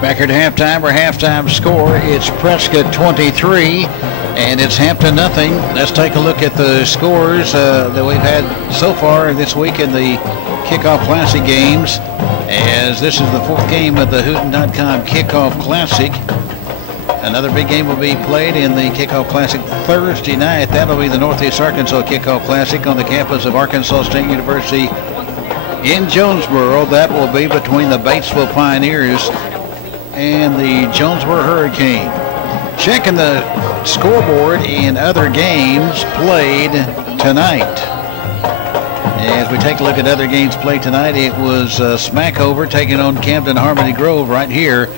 Back here to halftime. Our halftime score, it's Prescott 23 and it's Hampton nothing. Let's take a look at the scores that we've had so far this week in the Kickoff Classic games, as this is the fourth game of the Hooten.com Kickoff Classic. Another big game will be played in the Kickoff Classic Thursday night. That'll be the Northeast Arkansas Kickoff Classic on the campus of Arkansas State University in Jonesboro. That will be between the Batesville Pioneers and the Jonesboro Hurricane. Checking the scoreboard in other games played tonight. As we take a look at other games played tonight, it was Smackover taking on Camden Harmony Grove right here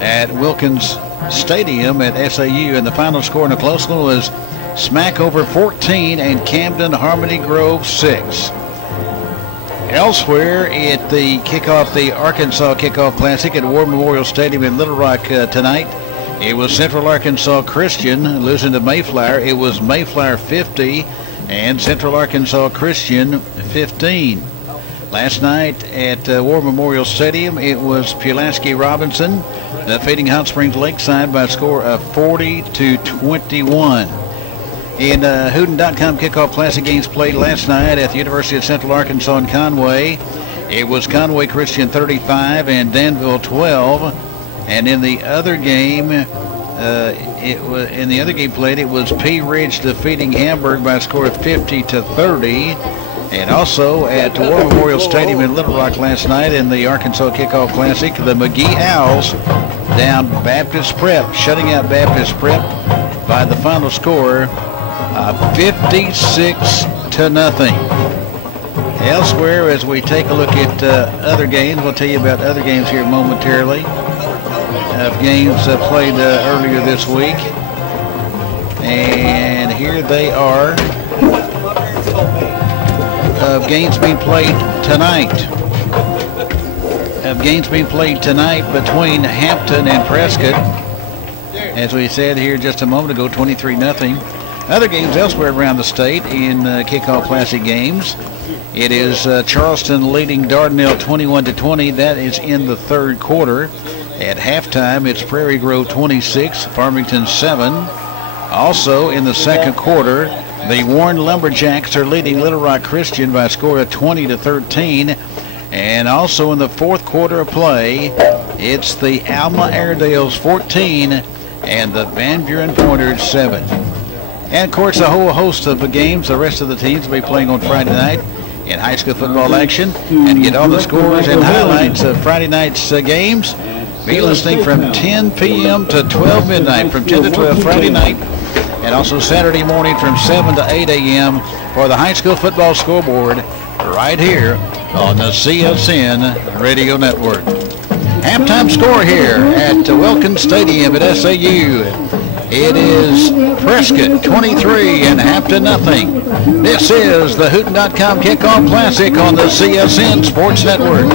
at Wilkins Stadium at SAU, and the final score in a close one was Smackover 14 and Camden Harmony Grove 6. Elsewhere at the Arkansas Kickoff Classic at War Memorial Stadium in Little Rock tonight, it was Central Arkansas Christian losing to Mayflower. It was Mayflower 50 and Central Arkansas Christian 15. Last night at War Memorial Stadium, it was Pulaski Robinson defeating Hot Springs Lakeside by a score of 40-21. In Hooten.com Kickoff Classic games played last night at the University of Central Arkansas in Conway, it was Conway Christian 35 and Danville 12. And in the other game, played, it was Pea Ridge defeating Hamburg by a score of 50-30. And also at War Memorial Stadium in Little Rock last night in the Arkansas Kickoff Classic, the McGee Owls down Baptist Prep, shutting out Baptist Prep by the final score 56-0. Elsewhere, as we take a look at other games, we'll tell you about other games here momentarily, of games played earlier this week. And here they are, of games being played tonight. Between Hampton and Prescott. As we said here just a moment ago, 23-0. Other games elsewhere around the state in Kickoff Classic games. It is Charleston leading Dardanelle 21-20. That is in the third quarter. At halftime, it's Prairie Grove 26, Farmington 7. Also in the second quarter, the Warren Lumberjacks are leading Little Rock Christian by a score of 20-13. And also in the fourth quarter of play, it's the Alma Airedales 14 and the Van Buren Pointers 7. And of course, a whole host of games the rest of the teams will be playing on Friday night. in high school football action. And get all the scores and highlights of Friday night's games, be listening from 10 p.m. to 12 midnight, from 10 to 12 Friday night, and also Saturday morning from 7 to 8 a.m. for the high school football scoreboard right here on the CSN Radio Network. Halftime score here at Wilkins Stadium at SAU. It is Prescott 23 and Hampton nothing. This is the Hooten.com Kickoff Classic on the CSN Sports Network.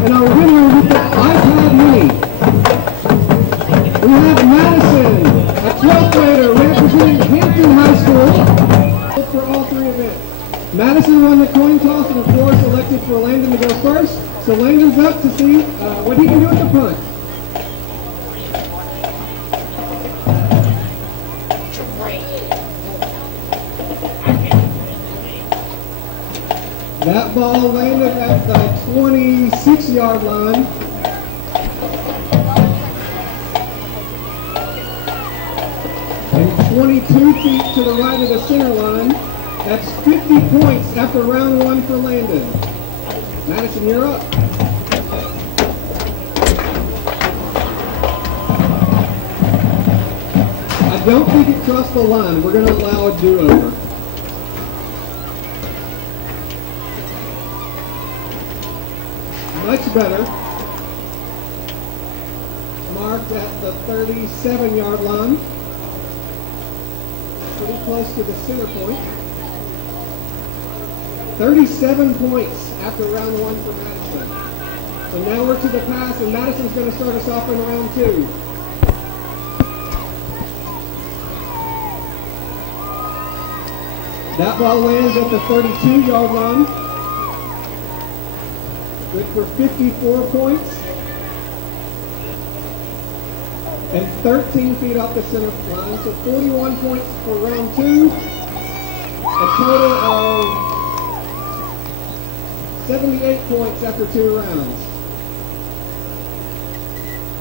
And our winner with the iPad Mini. We have Madison, a 12th grader representing Hampton High School for all three events. Madison won the coin toss and of course elected for Landon to go first. So Landon's up to see what he can do at the punt. That ball landed at the 26-yard line. And 22 feet to the right of the center line. That's 50 points after round one for Landon. Madison, you're up. I don't think it crossed the line. We're going to allow a do-over. Much better. Marked at the 37-yard line. Pretty close to the center point. 37 points after round one for Madison. So now we're to the pass, and Madison's going to start us off in round two. That ball lands at the 32-yard line. Good for 54 points. And 13 feet off the center line. So 41 points for round two. A total of 78 points after 2 rounds.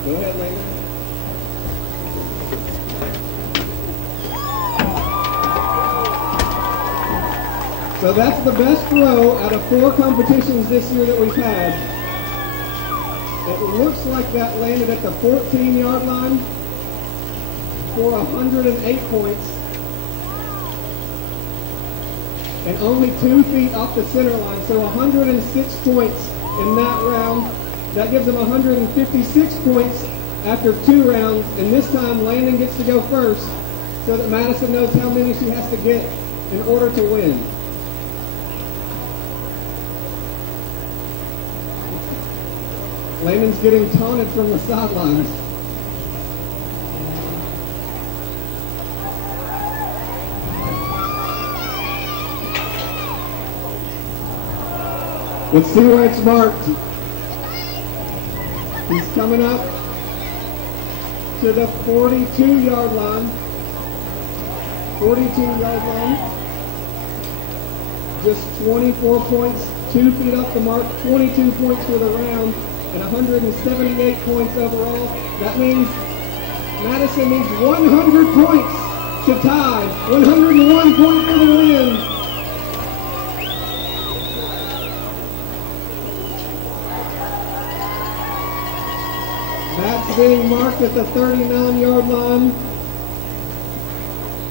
Go ahead, Landon. So that's the best throw out of 4 competitions this year that we've had. It looks like that landed at the 14-yard line for 108 points. And only 2 feet off the center line, so 106 points in that round. That gives them 156 points after 2 rounds, and this time Landon gets to go first so that Madison knows how many she has to get in order to win. Landon's getting taunted from the sidelines. Let's see where it's marked. He's coming up to the 42-yard line. 42-yard line. Just 24 points, 2 feet off the mark, 22 points for the round, and 178 points overall. That means Madison needs 100 points to tie. 101 points for the win. That's being marked at the 39-yard line.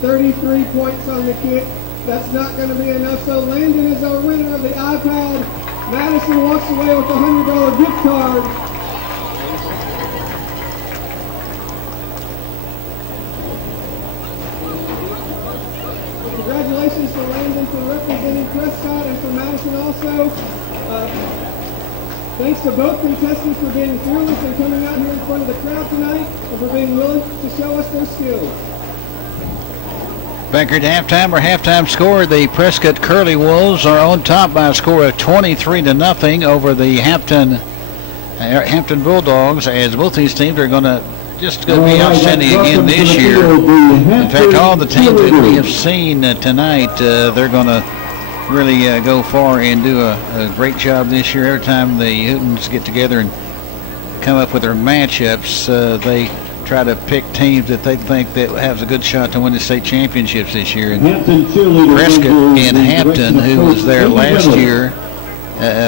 33 points on the kick. That's not going to be enough, so Landon is our winner of the iPad. Madison walks away with a $100 gift card. Congratulations to Landon for representing Prescott and for Madison also. Thanks to both contestants for being fearless and coming out here in front of the crowd tonight and for being willing to show us their skills. Record halftime or halftime score, the Prescott Curly Wolves are on top by a score of 23-0 over the Hampton Bulldogs, as both these teams are going to be outstanding again this year. In fact, all the teams that we have seen tonight, they're going to really go far and do a great job this year. Every time the Hootens get together and come up with their matchups, they try to pick teams that they think that has a good shot to win the state championships this year. And Prescott and Hampton, who was there last year,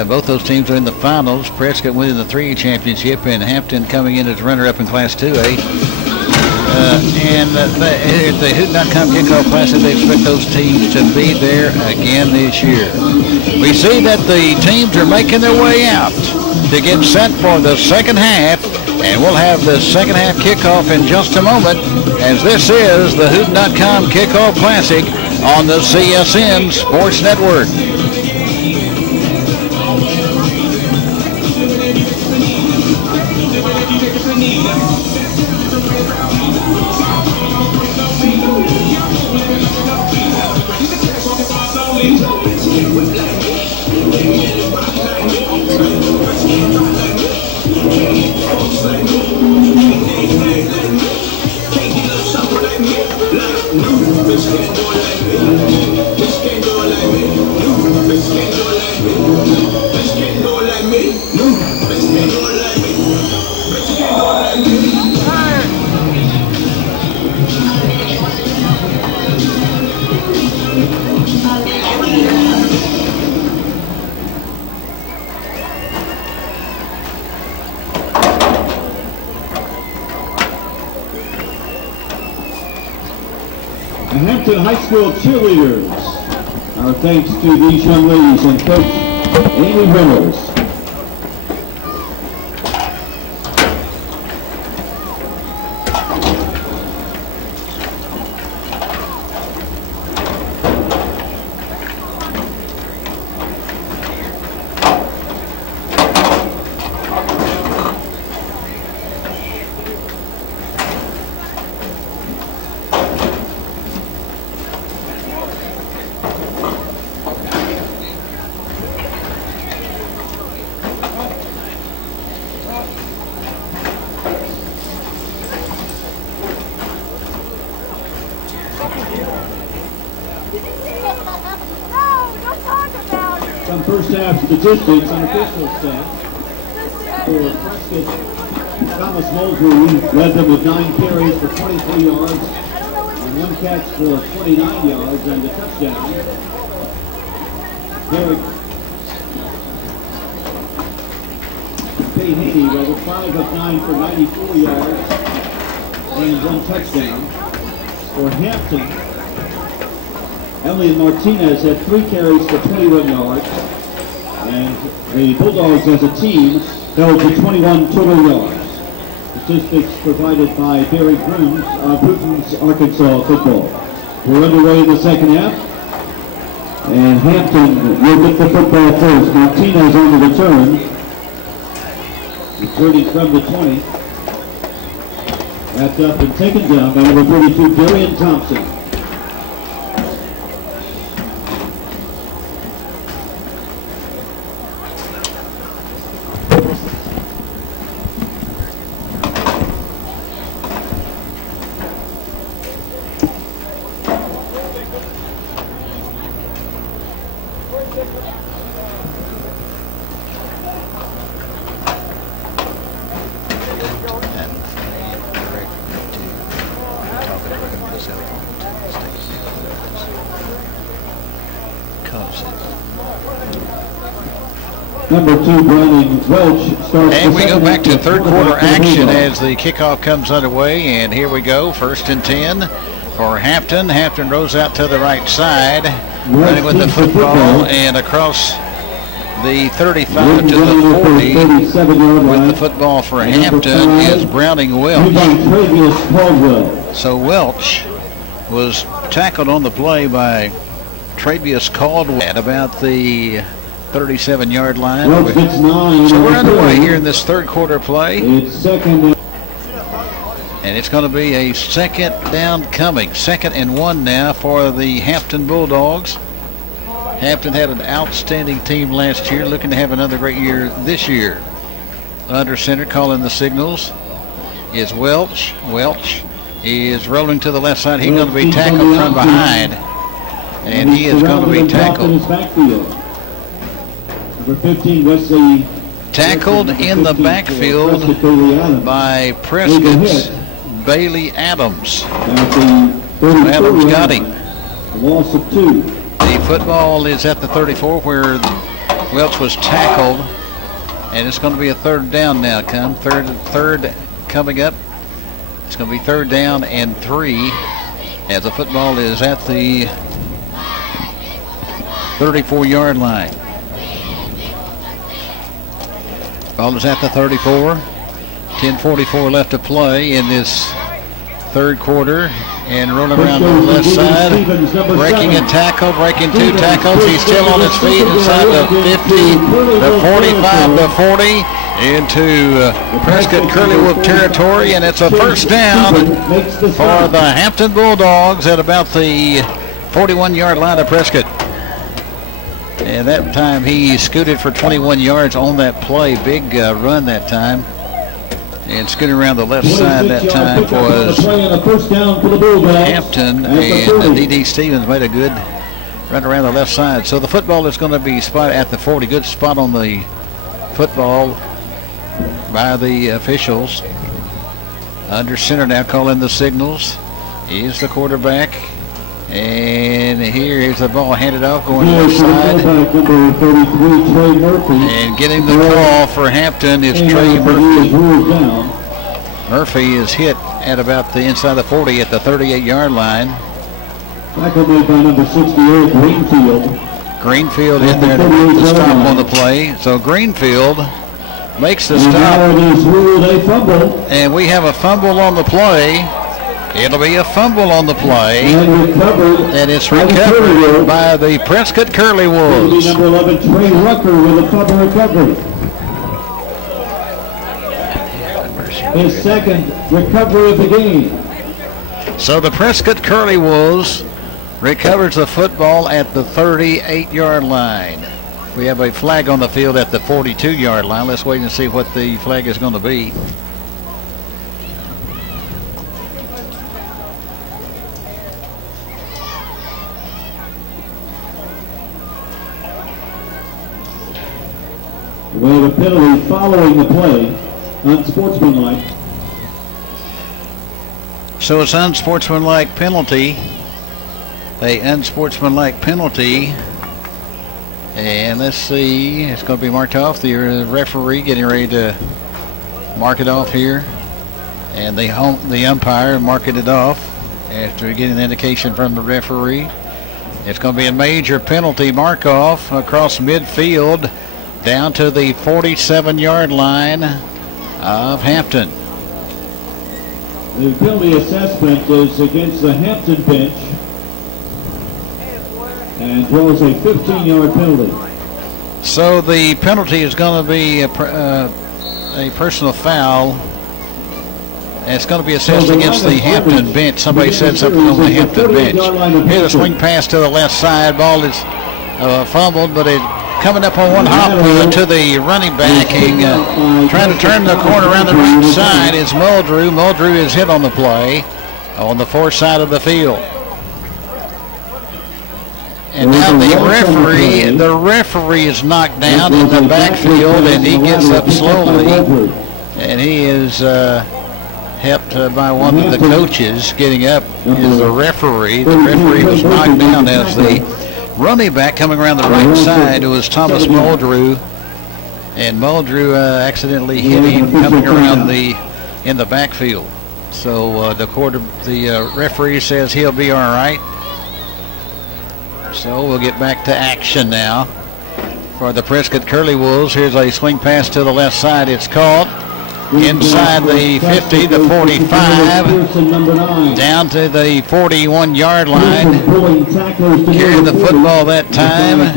both those teams are in the finals. Prescott winning the 3A championship, and Hampton coming in as runner-up in Class 2A. The Hooten.com Kickoff Classic, they expect those teams to be there again this year. We see that the teams are making their way out to get set for the second half, and we'll have the second half kickoff in just a moment, as this is the Hooten.com Kickoff Classic on the CSN Sports Network. Hampton High School cheerleaders. Our thanks to these young ladies and Coach Amy Reynolds. Some first half statistics on official stats for Prescott. Thomas Mulgrew led them with 9 carries for 23 yards and 1 catch for 29 yards and a touchdown. Derek Haney led 5 of 9 for 94 yards and 1 touchdown. For Hampton, Elliot Martinez had 3 carries for 21 yards, and the Bulldogs as a team held to 21 total yards. Statistics provided by Barry Grooms of Hooten's Arkansas football. We're underway in the second half, and Hampton will get the football first. Martinez on the return, returning from the 20. Wrapped up and taken down by number 32, Darian Thompson. Number 2, Brandon Welch starts. And we go back to third quarter action as the kickoff comes underway. And here we go, 1st and 10 for Hampton. Hampton rolls out to the right side, running with the football and across the 35 to the 40 with the football for Hampton is Browning Welch. So Welch was tackled on the play by Travius Caldwell at about the 37-yard line. So we're underway here in this third quarter play. And it's going to be a second down coming. 2nd and 1 now for the Hampton Bulldogs. Hampton had an outstanding team last year, looking to have another great year this year. Under center calling the signals is Welch. Welch is rolling to the left side. He's going to be tackled from behind. And he is going to be tackled. Number 15, Wesley. Tackled in the backfield by Prescott's Bailey Adams. Adams got him. Loss of 2. The football is at the 34 where Welch was tackled. And it's going to be a 3rd down now. Third coming up. It's going to be 3rd down and 3 as the football is at the 34-yard line. Ball is at the 34. 10:44 left to play in this 3rd quarter. And rolling around on the left side, breaking a tackle, breaking 2 tackles. He's still on his feet inside the 50, the 45, the 40, into Prescott Curlywolf territory, and it's a 1st down for the Hampton Bulldogs at about the 41-yard line of Prescott. And that time he scooted for 21 yards on that play. Big run that time. And scooting around the left side that time was Hampton, and D.D. Stevens made a good run around the left side. So the football is going to be spotted at the 40. Good spot on the football by the officials. Under center now calling the signals. He's the quarterback. And here's the ball handed off going to the left side. And getting the call for Hampton is Trey Murphy. Murphy is hit at about the inside the 40 at the 38-yard line. Tackle made by number 68, Greenfield. Greenfield in there to make the stop on the play. So Greenfield makes the stop. And we have a fumble on the play. It'll be a fumble on the play, and it's recovered by the Prescott Curlywolves. Number 11, Trey Rucker with a fumble recovery. His 2nd recovery of the game. So the Prescott Curlywolves recovers the football at the 38-yard line. We have a flag on the field at the 42-yard line. Let's wait and see what the flag is going to be. We have a penalty following the play, unsportsmanlike. So it's unsportsmanlike penalty, unsportsmanlike penalty, and let's see, it's going to be marked off. The referee getting ready to mark it off here, and the umpire marking it off after getting the indication from the referee. It's going to be a major penalty mark off across midfield, down to the 47-yard line of Hampton. The penalty assessment is against the Hampton bench and draws a 15-yard penalty. So the penalty is going to be a personal foul. And it's going to be assessed against the Hampton bench. Somebody said something on the Hampton bench. Here's a swing pass to the left side. Ball is fumbled, but it coming up on one hop to the running back. Trying to turn the corner around the right side is Muldrew. Muldrew is hit on the play on the far side of the field. And now the referee is knocked down in the backfield, and he gets up slowly. And he is helped by one of the coaches. Getting up is the referee. The referee was knocked down as the running back coming around the right side. It was Thomas Muldrew, and Muldrew accidentally hit him coming around in the backfield. So the referee says he'll be all right. So we'll get back to action now for the Prescott Curlywolves. Here's a swing pass to the left side. It's caught inside the 50, the 45, down to the 41-yard line. Carrying the football that time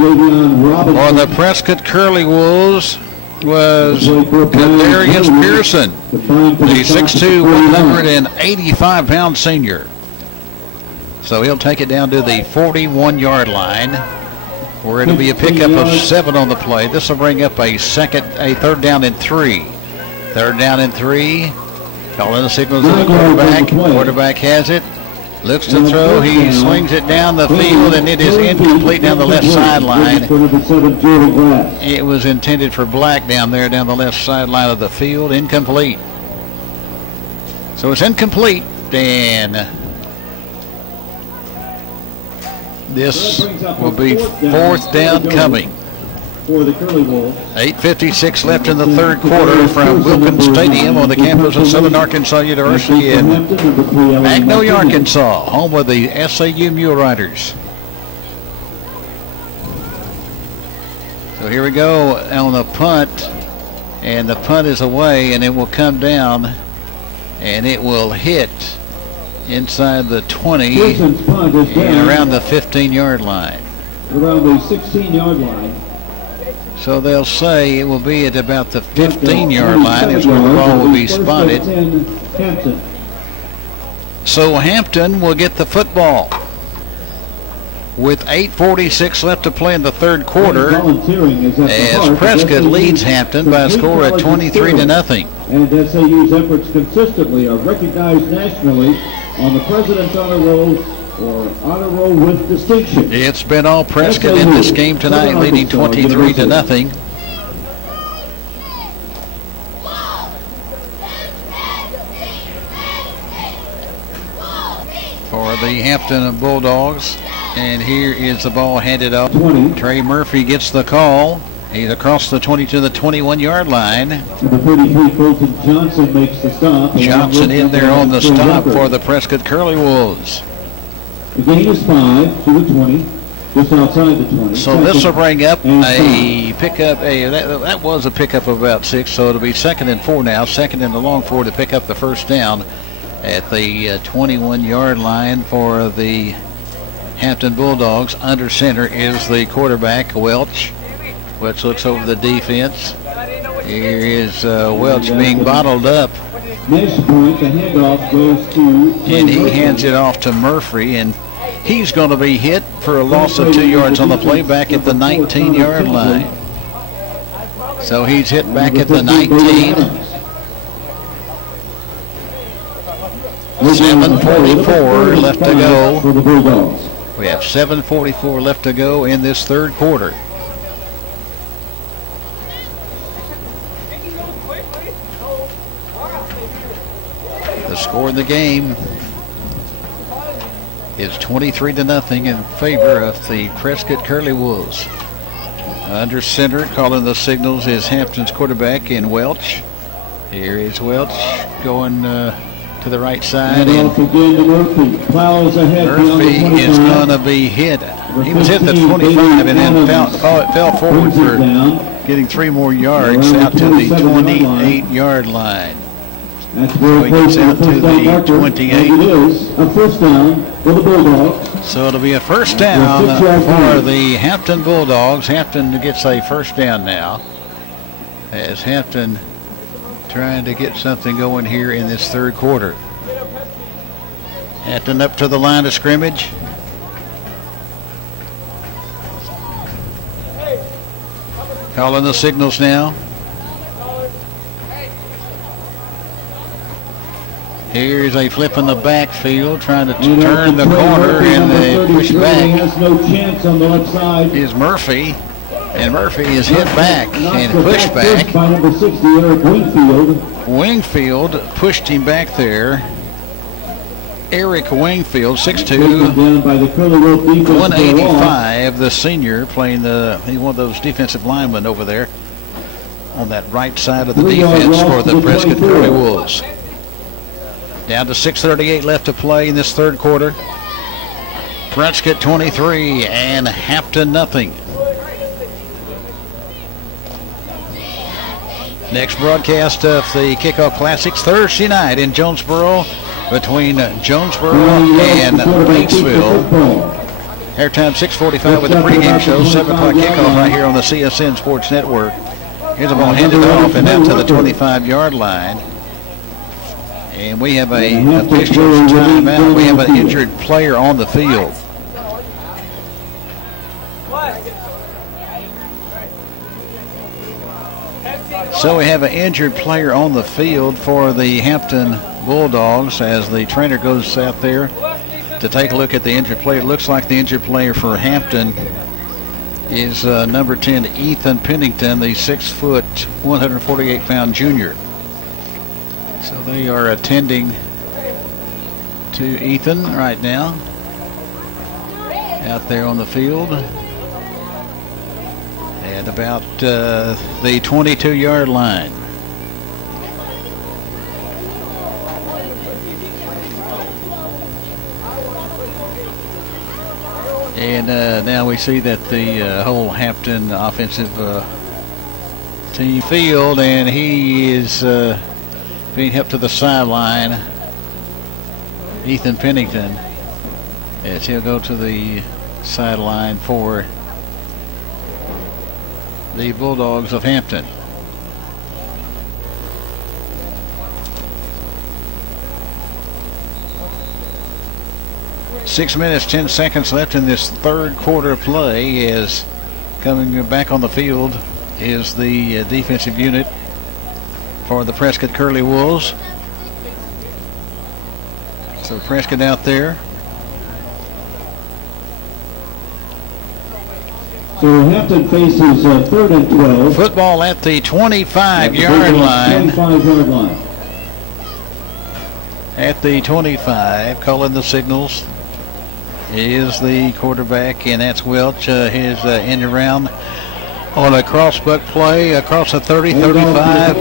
for the Prescott Curlywolves was Kadarius Pearson, the 6'2", 185-pound senior. So he'll take it down to the 41-yard line, where it'll be a pickup of 7 on the play. This will bring up a 3rd down and 3. 3rd down and 3. Calling the signals of the quarterback. Quarterback has it. Looks to throw. He swings it down the field, and it is incomplete down the left sideline. It was intended for Black down there, down the left sideline of the field. Incomplete. So it's incomplete, and this will be fourth down coming. For the Curly Wolves. 8:56 left in the third quarter from Wilkins Stadium on the campus of Southern Arkansas University in Magnolia, Arkansas, home of the SAU Mule Riders. So here we go on the punt, and the punt is away, and it will come down, and it will hit inside the 20 and around the 15-yard line. Around the 16-yard line. So they'll say it will be at about the 15-yard line is where the ball will be spotted. So Hampton will get the football. With 8:46 left to play in the third quarter, as Prescott leads Hampton by a score of 23-0. And SAU's efforts consistently are recognized nationally on the President's Honor Roll or Honor Roll with distinction. It's been all Prescott in this game tonight, leading 23-0. For the Hampton Bulldogs. And here is the ball handed off. Trey Murphy gets the call. He's across the 20 to the 21-yard line. Number 33, Colton Johnson makes the stop. Johnson in there on the stop for the Prescott Curly Wolves. The gain is 5 to the 20, just outside the 20. So this will bring up a pickup. That was a pickup of about 6, so it'll be 2nd and 4 now. 2nd and the long 4 to pick up the first down at the 21-yard line for the Hampton Bulldogs. Under center is the quarterback, Welch. Welch looks over the defense. Here is Welch being bottled up. Next point, the handoff goes to and he hands it off to Murphy, and he's going to be hit for a loss of 2 yards on the play back at the 19-yard line. So he's hit back at the 19. 7:44 left to go. We have 7:44 left to go in this third quarter. The score in the game is 23-0 in favor of the Prescott Curly Wolves. Under center, calling the signals, is Hampton's quarterback in Welch. Here is Welch going to the right side, and Murphy is going to be hit. He was hit at the 25 and then fell forward for getting 3 more yards out to the 28-yard line. So he gets out to the 28. A first down for the Bulldogs. So it'll be a first down for the Hampton Bulldogs. Hampton gets a first down now, as Hampton trying to get something going here in this third quarter. Hampton up to the line of scrimmage. Calling the signals now. Here's a flip in the backfield, trying to turn the corner, and they push back. Has no chance on the left side. Is Murphy, and Murphy is hit back and pushed back. By number 60, Eric Wingfield. Wingfield pushed him back there. Eric Wingfield, 6'2", 185, the senior, playing he's one of those defensive linemen over there on that right side of the defense for the Prescott Curly Wolves. Down to 6:38 left to play in this third quarter. Prescott 23 and Hampton nothing. Next broadcast of the Kickoff Classics Thursday night in Jonesboro, between Jonesboro and Batesville. Airtime 6:45 with the pregame show. 7 o'clock kickoff right here on the CSN Sports Network. Here's the ball handed off and out to the 25-yard line. And we have a official's timeout. We have an injured player on the field. So we have an injured player on the field for the Hampton Bulldogs as the trainer goes out there to take a look at the injured player. It looks like the injured player for Hampton is number 10, Ethan Pennington, the 6 foot, 148-pound junior. So they are attending to Ethan right now out there on the field at about the 22-yard line. And now we see that the whole Hampton offensive team field, and he is being helped to the sideline, Ethan Pennington, as he'll go to the sideline for the Bulldogs of Hampton. Six minutes, 10 seconds left in this third quarter play. As coming back on the field is the defensive unit for the Prescott Curly Wolves. So Prescott out there. So Hampton faces third and 12. Football at the 25-yard line. 25-yard line. At the 25, calling the signals is the quarterback, and that's Welch. His end around on a crossbuck play across the 30, 35,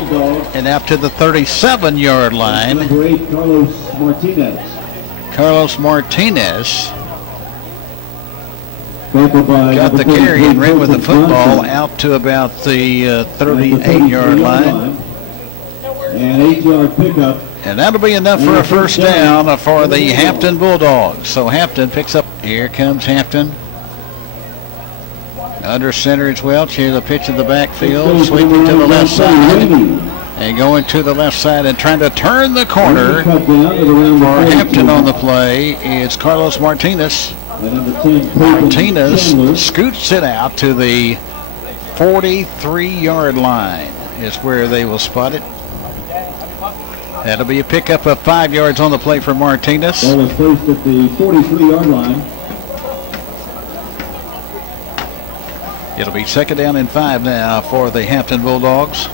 and out to the 37-yard line. Number 8, Carlos Martinez. Carlos Martinez got the carry and ran with the football out to about the 38-yard line. And 8-yard pickup. And that'll be enough for a first down for the Hampton Bulldogs. So Hampton picks up. Here comes Hampton. Under center is Welch. Here's a pitch in the backfield. Sweeping to the left side. And going to the left side and trying to turn the corner for Hampton on the play is Carlos Martinez. Martinez scoots it out to the 43-yard line is where they will spot it. That'll be a pickup of 5 yards on the play for Martinez. Ball is placed at the 43-yard line. It'll be second down and 5 now for the Hampton Bulldogs.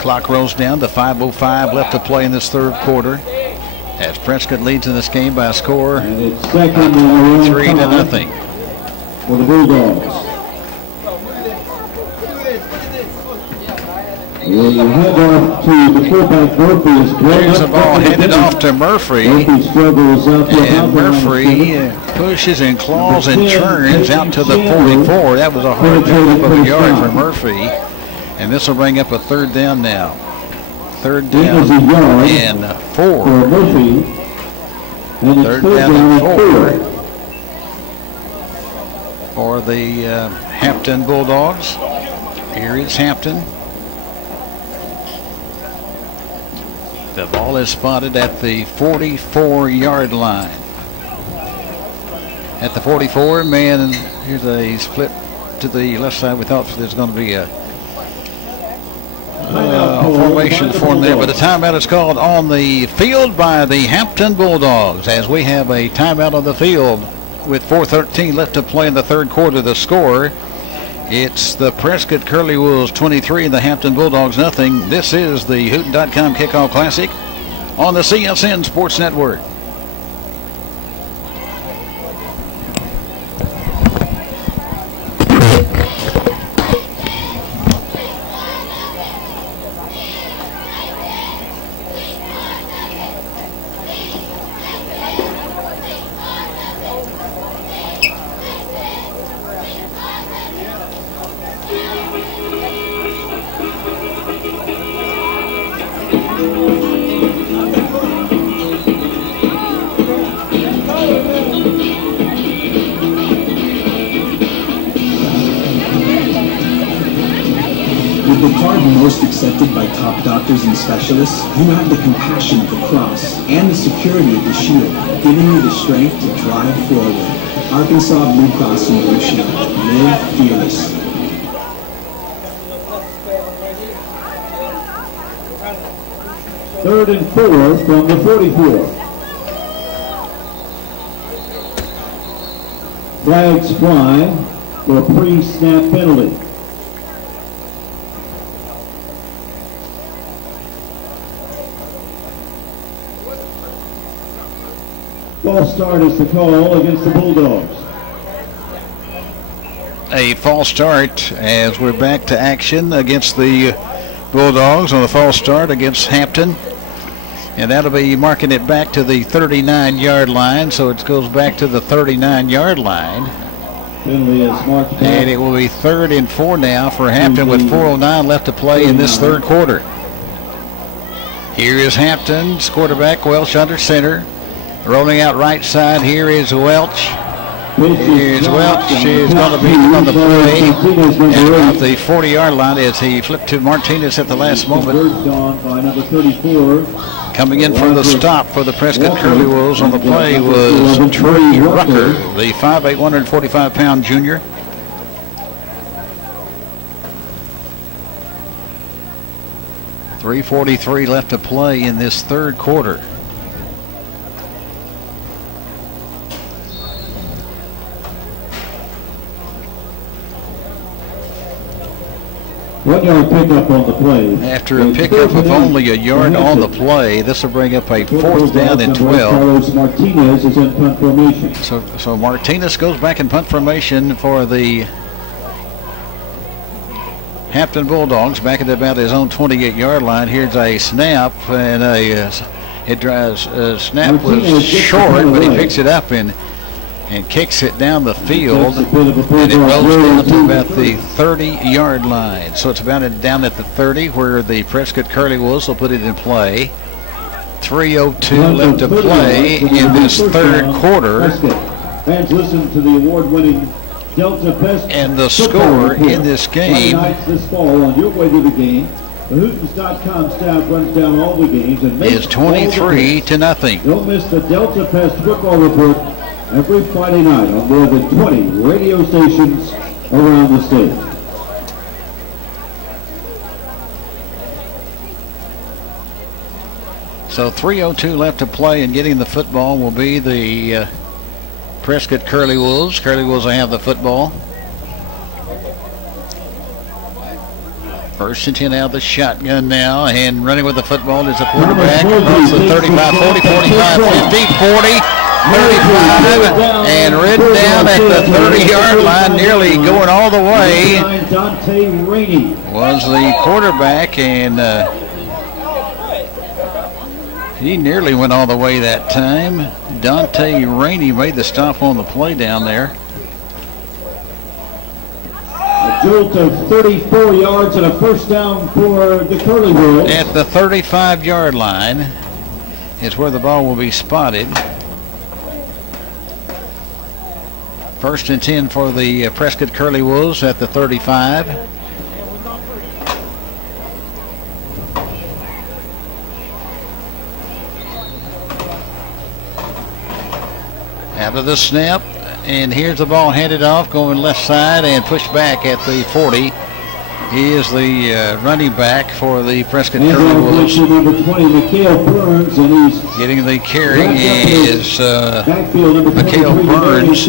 Clock rolls down to 5:05 left to play in this third quarter, as Prescott leads in this game by a score And it's second and 3-0 for the Bulldogs. Handoff to the fullback Murphy. There's the ball handed off to Murphy. And Murphy pushes and claws and turns out to the 44. That was a hard jump of a yard for Murphy. And this will bring up a third down now. Third down and 4. Third down and 4 for the Hampton Bulldogs. Here is Hampton. The ball is spotted at the 44-yard line. At the 44, man, here's a split to the left side. We thought there's going to be a formation form there, but a timeout is called on the field by the Hampton Bulldogs, as we have a timeout on the field with 4:13 left to play in the third quarter. The score, it's the Prescott Curly Wolves 23 and the Hampton Bulldogs nothing. This is the Hooten.com Kickoff Classic on the CSN Sports Network. With the pardon most accepted by top doctors and specialists, you have the compassion of the cross and the security of the shield, giving you the strength to drive forward. Arkansas Blue Cross and Blue Shield. Live fearless. Third and 4 from the 44. Flags fly for a pre-snap penalty. False start is the call against the Bulldogs. A false start as we're back to action against the Bulldogs on a false start against Hampton. And that'll be marking it back to the 39-yard line, so it goes back to the 39-yard line. And it will be 3rd and 4 now for Hampton with 4:09 left to play in this third quarter. Here is Hampton's quarterback, Welch under center. Rolling out right side, here is Welch. Here's Welch, is going to beat him on the play at about the 40-yard line as he flipped to Martinez at the last moment. Coming in for the stop for the Prescott Curly Wolves on the play was Trey Rucker, the 5'8", 145-pound junior. .343 left to play in this third quarter. One-yard pickup on the play. After a pickup of only a yard on the play, this will bring up a 4th down and 12. Martinez is in punt formation. So Martinez goes back in punt formation for the Hampton Bulldogs back at about his own 28-yard line. Here's a snap, and snap was short, but he picks it up and kicks it down the field, and it rolls down to about the 30-yard line. So it's about down at the 30 where the Prescott Curly Wolves will put it in play. 3:02 left to play in this third quarter. Fans listen to the award-winning Delta Pest and the score in this game this fall on your way to the game. The Hootens.com staff runs down all the games and makes is 23-0. Don't miss the Delta Pest football report every Friday night on more than 20 radio stations around the state. So 3:02 left to play, and getting the football will be the Prescott Curly Wolves. Curly Wolves will have the football. 1st and 10 out of the shotgun now, and running with the football is the quarterback. Runs the 35, 40, 45, 50, 40. 35, and ridden down at the 30-yard line, nearly going all the way, was the quarterback, and he nearly went all the way that time. Dante Rainey made the stop on the play down there. A jolt of 34 yards and a 1st down for the Curly Wolves. At the 35-yard line is where the ball will be spotted. 1st and 10 for the Prescott Curly Wolves at the 35. Out of the snap, and here's the ball handed off, going left side and pushed back at the 40. He is the running back for the Prescott Curly Wolves. Number 20, Mikhail Burns, and he's getting the carry is Mikhail Burns.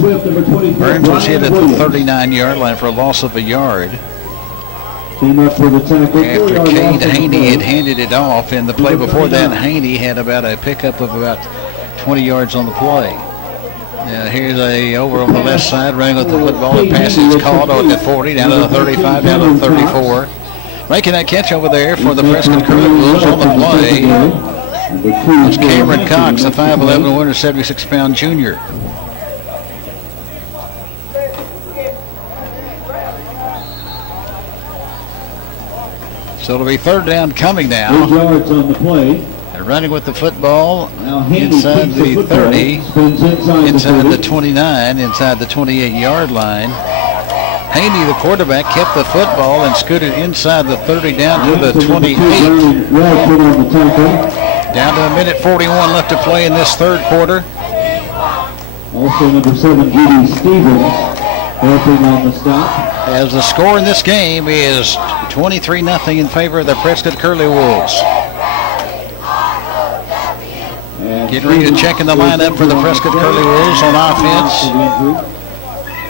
Burns was hit at the 39-yard line for a loss of a yard. After Cade Haney had handed it off, and the play before that, Haney had about a pickup of about 20 yards on the play. Here's a over on the left side, running with the football. The pass is called on the 40, down to the 35, down to the 34. Making that catch over there for the Prescott Curly Wolves on the play was Cameron Cox, a 5'11", 176-pound junior. So it'll be 3rd down coming now. 8 yards on the play. Running with the football inside the 30, inside the 29, inside the 28-yard line. Haney, the quarterback, kept the football and scooted inside the 30 down to the 28. Down to 1:41 left to play in this third quarter. Also number 7, Judy Stevens, helping on the stop. As the score in this game is 23-0 in favor of the Prescott Curly Wolves. Getting ready to check in the lineup for the Prescott Curly Wolves on offense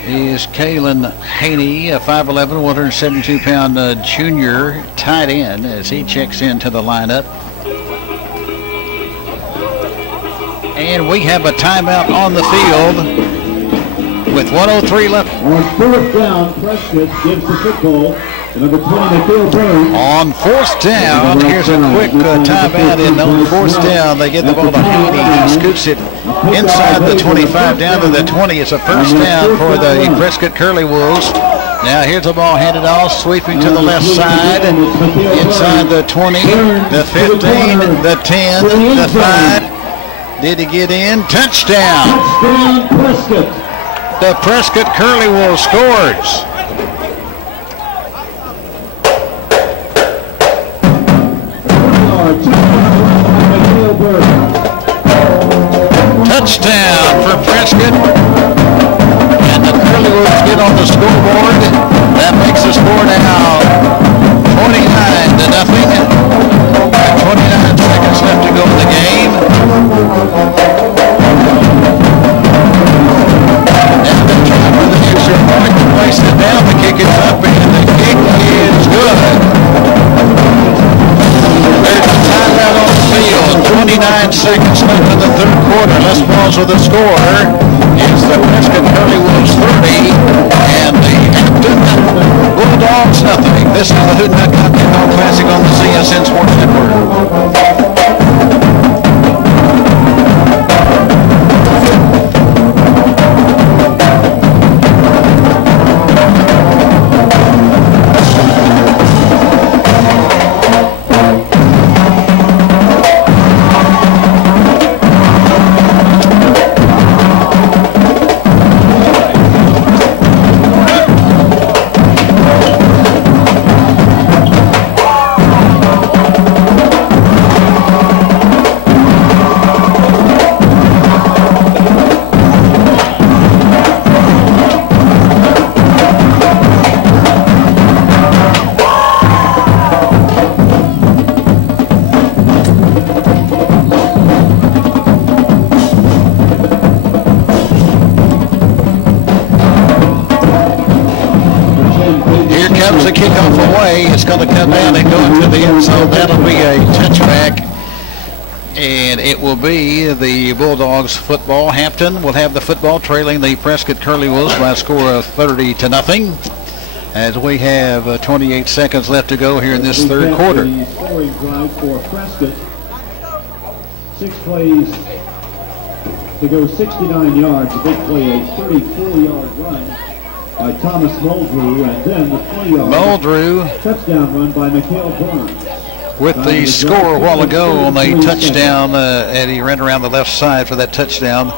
is Kalen Haney, a 5'11", 172-pound junior tight end, as he checks into the lineup. And we have a timeout on the field with 1:03 left. On fourth down, Prescott gives the football to number 20, McKeel Burns. On fourth down, here's a quick timeout. And on fourth down, they get the ball to Haney. He scoots it inside the 25 down to the 20. It's a first down for the Prescott Curly Wolves. Now here's the ball handed off, sweeping to the left side, inside the 20, the 15, the 10, the 5. Did he get in? Touchdown! Touchdown, Prescott. The Prescott Curly Wolves scores. Touchdown for Prescott. And the Curly Wolves get on the scoreboard. That makes the score now 29-0. 29 seconds left to go in the game. And the try for the extra point to place it down. The kick is up and the kick is good. There's a timeout on the field. 29 seconds left in the third quarter. Les Pauls with the score is the Prescott Curly Wolves 30 and the Hampton Bulldogs nothing. This is the Hooten.com Kickoff Classic on the CSN Sports Network. The kickoff away. It's going to come down and go into the end zone. That'll be a touchback, and it will be the Bulldogs football. Hampton will have the football, trailing the Prescott Curly Wolves by a score of 30-0. As we have 28 seconds left to go here in this third quarter. The scoring drive for Prescott. 6 plays to go 69 yards. A big play, a 34-yard run by Thomas Muldrew, and then the 20-yard touchdown run by McKeel Burns. With the score a while ago on the touchdown, and he ran around the left side for that touchdown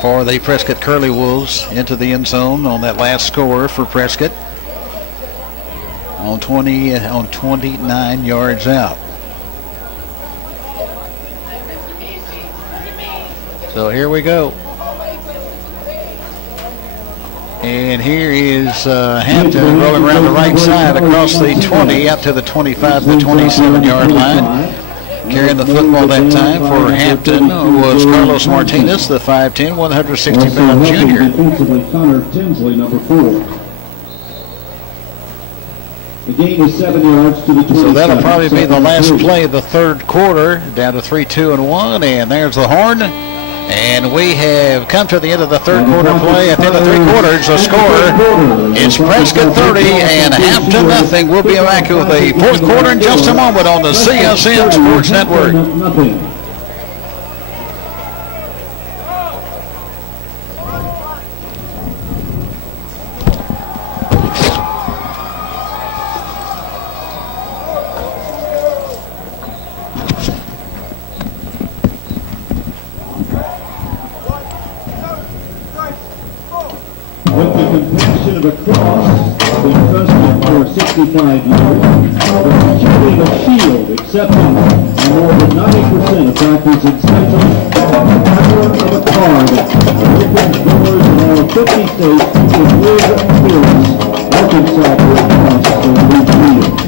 for the Prescott Curly Wolves into the end zone on that last score for Prescott on 29 yards out. So here we go. And here is Hampton rolling around the right side across the 20 up to the 25 to 27-yard line. Carrying the football that time for Hampton was Carlos Martinez, the 5'10", 160-pound junior. Defensively, Connor Tinsley, number 4. The gain is 7 yards to the 27. So that'll probably be the last play of the third quarter, down to 3-2-1, and there's the horn. And we have come to the end of the third quarter play. At the end of 3 quarters, the score is Prescott 30 and Hampton nothing. We'll be back with the fourth quarter in just a moment on the CSN Sports Network. of a cross been trusted for 65 years. But carrying a shield, accepting more than 90% of doctors and specialists, the power of a card opens doors in all 50 states with years of experience. Arkansas Blue Cross for Blue Shield.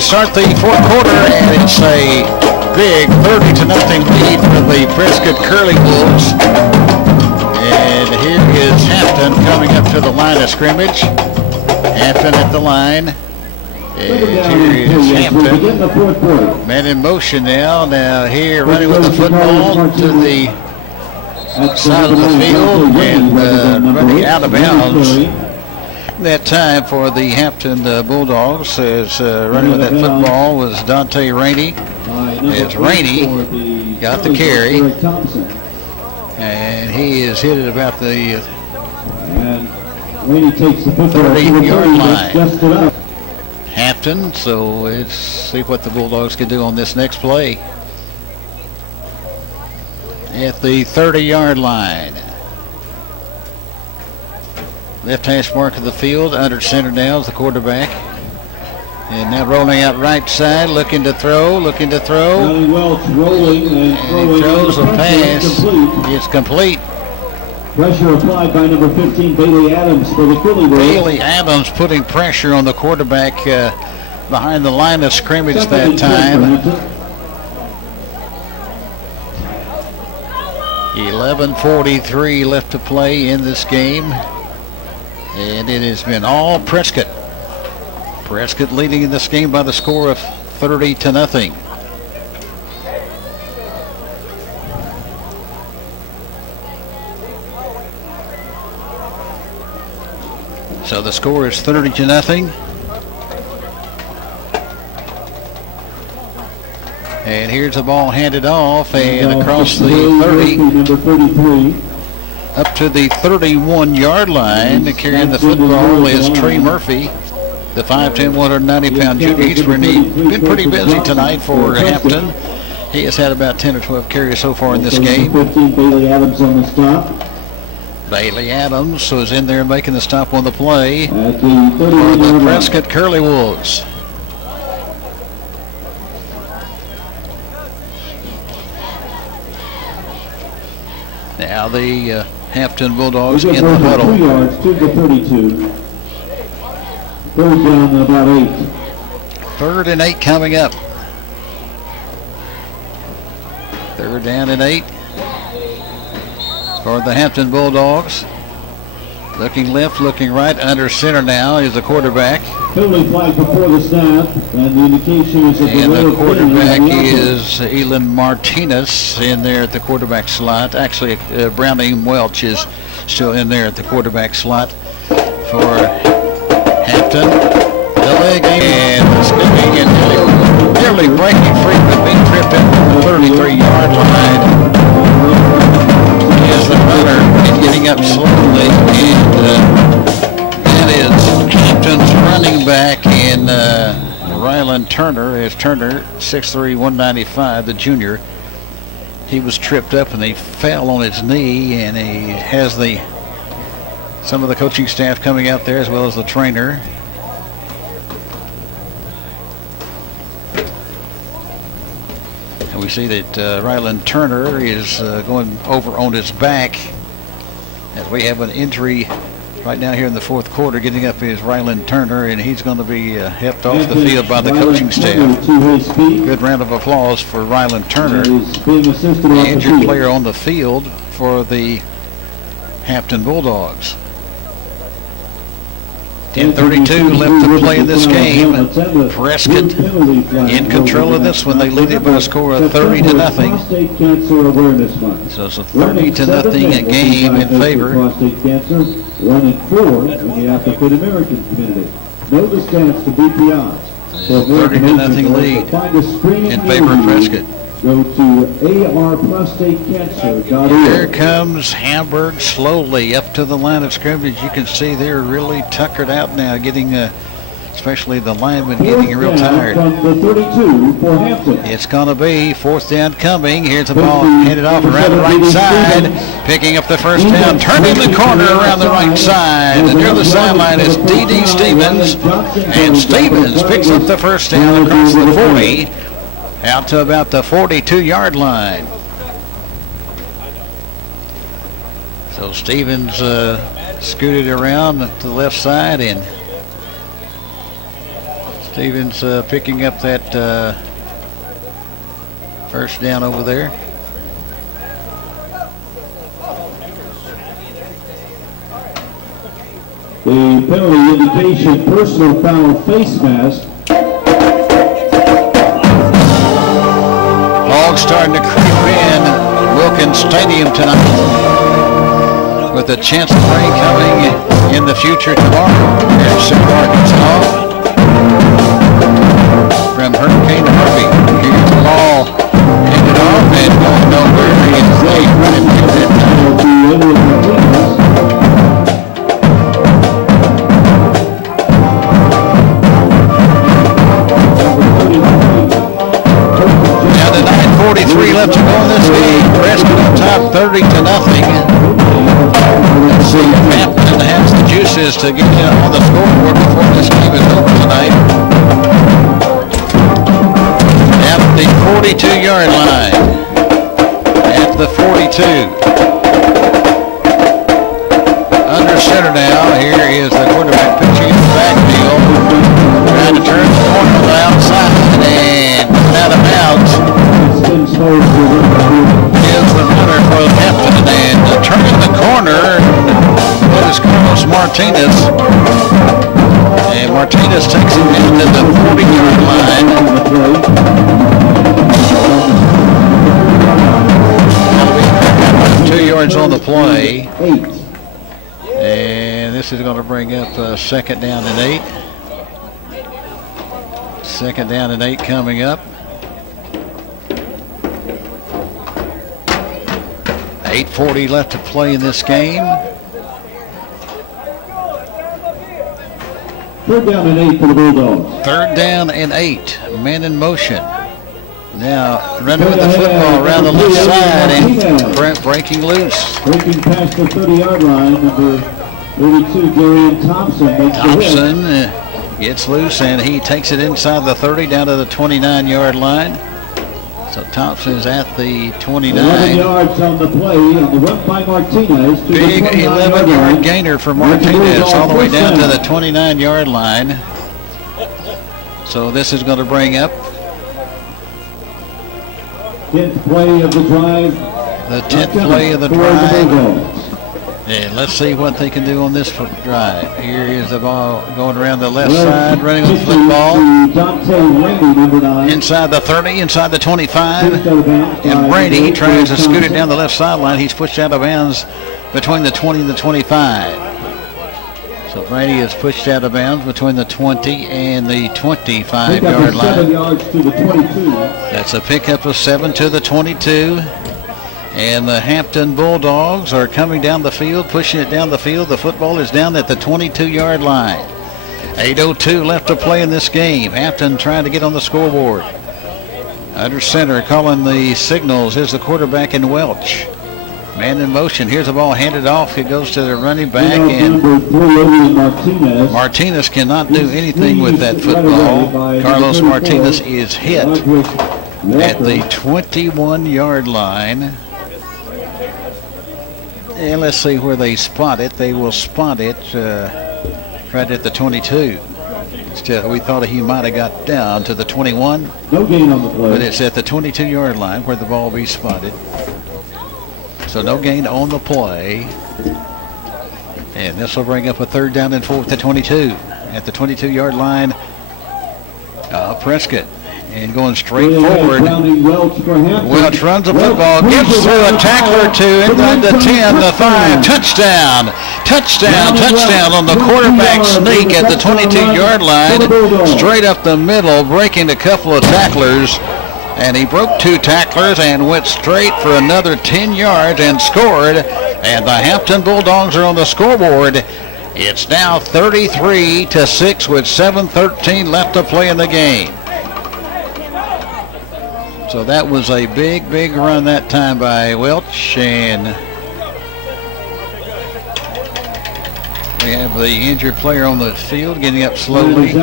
we start the fourth quarter, and it's a big 30-0 lead for the Prescott Curly Wolves. And here is Hampton coming up to the line of scrimmage. Hampton at the line. And here is Hampton. Man in motion now. Now here running with the football to the side of the field and running out of bounds. That time for the Hampton Bulldogs is running with that football was Dante Rainey. As Rainey got the carry, and he is hit at about the 30-yard line. Hampton, so let's see what the Bulldogs can do on this next play. At the 30-yard line. Left hash mark of the field, under center now is the quarterback. And now rolling out right side, looking to throw. Johnny Welch rolling and throwing. He throws a pass. It's complete. Pressure applied by number 15, Bailey Adams for the Philly Wolves. Bailey Adams putting pressure on the quarterback behind the line of scrimmage that time. 11:43 left to play in this game. And it has been all Prescott. Prescott leading in this game by the score of 30-0. So the score is 30-0. And here's the ball handed off and across the 30. Number 33. Up to the 31-yard line. Carrying the football is Trey Murphy, the 5'10", 190-pound junior. He's been pretty busy tonight for Hampton. He has had about 10 or 12 carries so far in this game. 15, Bailey Adams on the stop. Bailey Adams was in there making the stop on the play At for the the Prescott Curly Wolves. Now the Hampton Bulldogs in the huddle. 2 yards to the 32. Third down about 8. 3rd and 8 coming up. 3rd down and 8 for the Hampton Bulldogs. Looking left, looking right, under center now is the quarterback. Penalty flag before the snap, and the indication is that And the quarterback is Elon Martinez in there at the quarterback slot. Actually, Browning Welch is still in there at the quarterback slot for Hampton. The leg and skipping and nearly breaking free, but being tripped at the 33-yard line. Is the runner getting up slowly, and that is Hampton's running back in Rylan Turner. As Turner, 6'3", 195, the junior. He was tripped up and he fell on his knee, and he has some of the coaching staff coming out there as well as the trainer. We see that Rylan Turner is going over on his back as we have an injury right now here in the fourth quarter. Getting up is Rylan Turner, and he's going to be helped off the field by the coaching staff. Good round of applause for Rylan Turner, the injured player on the field for the Hampton Bulldogs. 10:32 left to play in this game. Prescott in control of this one. They lead it by a score of 30-0. So it's a 30-0 game in favor. 1-4 in the African American community. Know the stats to beat the odds. 30-0 lead in favor of Prescott. Go to arprostatecancer.org. Here comes Hamburg slowly up to the line of scrimmage. You can see they're really tuckered out now, getting, especially the linemen, getting real tired. From the 32 for Hampton. It's going to be 4th down coming. Here's the ball handed off around the right side. Picking up the first down, turning the corner around the right side. And near the sideline is D.D. Stevens. And Stevens picks up the first down across the 40. Out to about the 42-yard line. So Stevens scooted around to the left side, and Stevens picking up that first down over there. The penalty indication, personal foul face mask. Hogs starting to creep in Wilkins Stadium tonight with a chance of rain coming in the future tomorrow at Central Arkansas. From Hurricane Harvey, here's the ball handed off and going nowhere. It's late running through that time. Now the 9:43 left to go in this game. Prescott on top 30-0. Let's see if Hampton has the juices to get on the scoreboard before this game is over tonight. At the 42-yard line. At the 42. Under center now. Here is the quarterback pitching in the backfield. Trying to turn the corner on the outside and out of bounds. Gives the runner for Hampton and turning the corner. That is Carlos Martinez. And Martinez takes him into the 40-yard line. 2 yards on the play. And this is going to bring up second down and 8. Second down and 8 coming up. 8:40 left to play in this game. Third down and 8 for the Bulldogs. Third down and 8. Man in motion. Now running with the football around the left side and breaking loose. Breaking past the 30-yard line, number 32, Darian Thompson. Thompson gets loose and he takes it inside the 30 down to the 29-yard line. So Thompson is at the 29. 11 yards on the play, and the run by Martinez. Big 11-yard gainer for Martinez all the way down to the 29-yard line. So this is going to bring up 10th play of the drive. The 10th play of the drive. And let's see what they can do on this drive. Here is the ball going around the left side, running with the football. Inside the 30, inside the 25. And Brady tries to scoot it down the left sideline. He's pushed out of bounds between the 20 and the 25. So Brady is pushed out of bounds between the 20 and the 25-yard line. 7 yards to the 22. That's a pickup of 7 to the 22. And the Hampton Bulldogs are coming down the field, pushing it down the field. The football is down at the 22-yard line. 8:02 left to play in this game. Hampton trying to get on the scoreboard. Under center, calling the signals, is the quarterback in Welch. Man in motion. Here's the ball handed off. It goes to the running back, and Martinez cannot do anything with that football. Carlos Martinez is hit at the 21-yard line. And let's see where they spot it. They will spot it right at the 22. Still, we thought he might have got down to the 21. No gain on the play. But it's at the 22-yard line where the ball will be spotted. So no gain on the play. And this will bring up a third down and 4 to 22. At the 22-yard line, Prescott. And going straight forward. Welch runs the football, gets through a tackler or two, inside the 10, the 5, touchdown. Touchdown on the quarterback sneak at the 22-yard line. Straight up the middle, breaking a couple of tacklers. And he broke 2 tacklers and went straight for another 10 yards and scored. And the Hampton Bulldogs are on the scoreboard. It's now 33-6 with 7:13 left to play in the game. So that was a big run that time by Welch, and we have the injured player on the field getting up slowly. The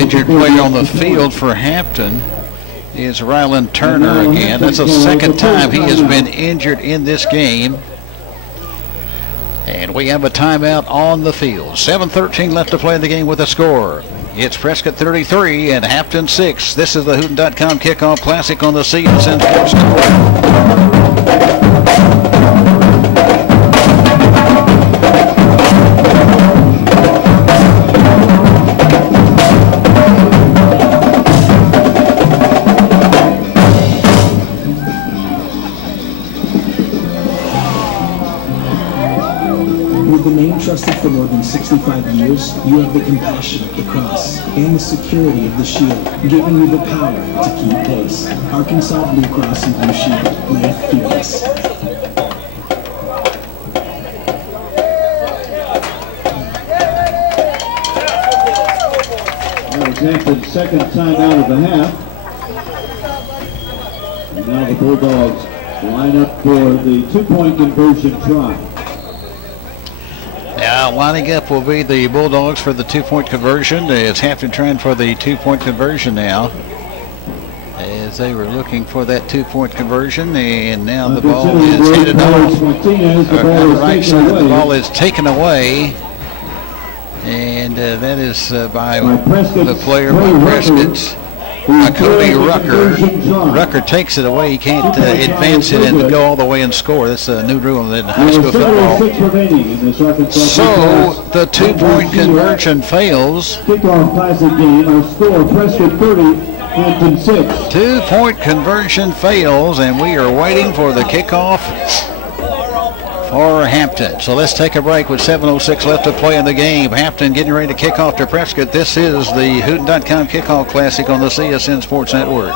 injured player on the field for Hampton is Ryland Turner again. That's the second time he has been injured in this game. And we have a timeout on the field. 7:13 left to play in the game with a score. It's Prescott 33 and Hampton 6. This is the Hooten.com Kickoff Classic on the CSN Sports Network. Trusted for more than 65 years, you have the compassion of the cross and the security of the shield, giving you the power to keep pace. Arkansas Blue Cross and Blue Shield, live fearless. That was Hampton's second timeout of the half. And now the Bulldogs line up for the two-point conversion try. Now lining up will be the Bulldogs for the two-point conversion. It's Hampton trying for the two-point conversion now, as they were looking for that two-point conversion, and now the ball is headed off. On the right side, the ball is taken away, and that is by the player by Prescott. Cody Rucker. Rucker takes it away. He can't advance it and go all the way and score. That's a new rule in high school football. So the two-point conversion fails. Kickoff classic game. Our score: Prescott 30, Hampton 6. Two-point conversion fails, and we are waiting for the kickoff for Hampton. So let's take a break with 7:06 left to play in the game. Hampton getting ready to kick off to Prescott. This is the Hooten.com Kickoff Classic on the CSN Sports Network.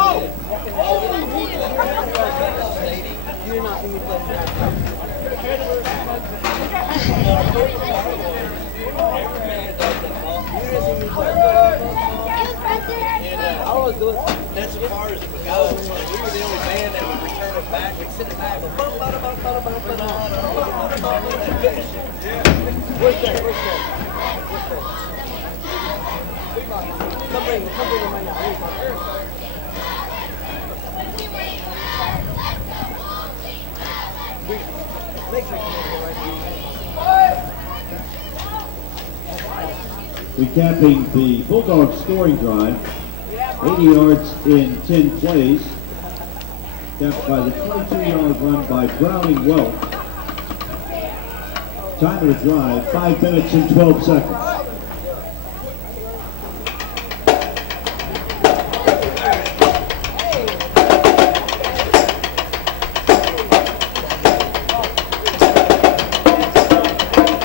That's as far as it goes. We were the only band that would return it back. We'd send it back. Where's that? Come bring him right now. Recapping the Bulldogs scoring drive, 80 yards in 10 plays, capped by the 22-yard run by Browning Welch. Time of the drive, 5 minutes and 12 seconds.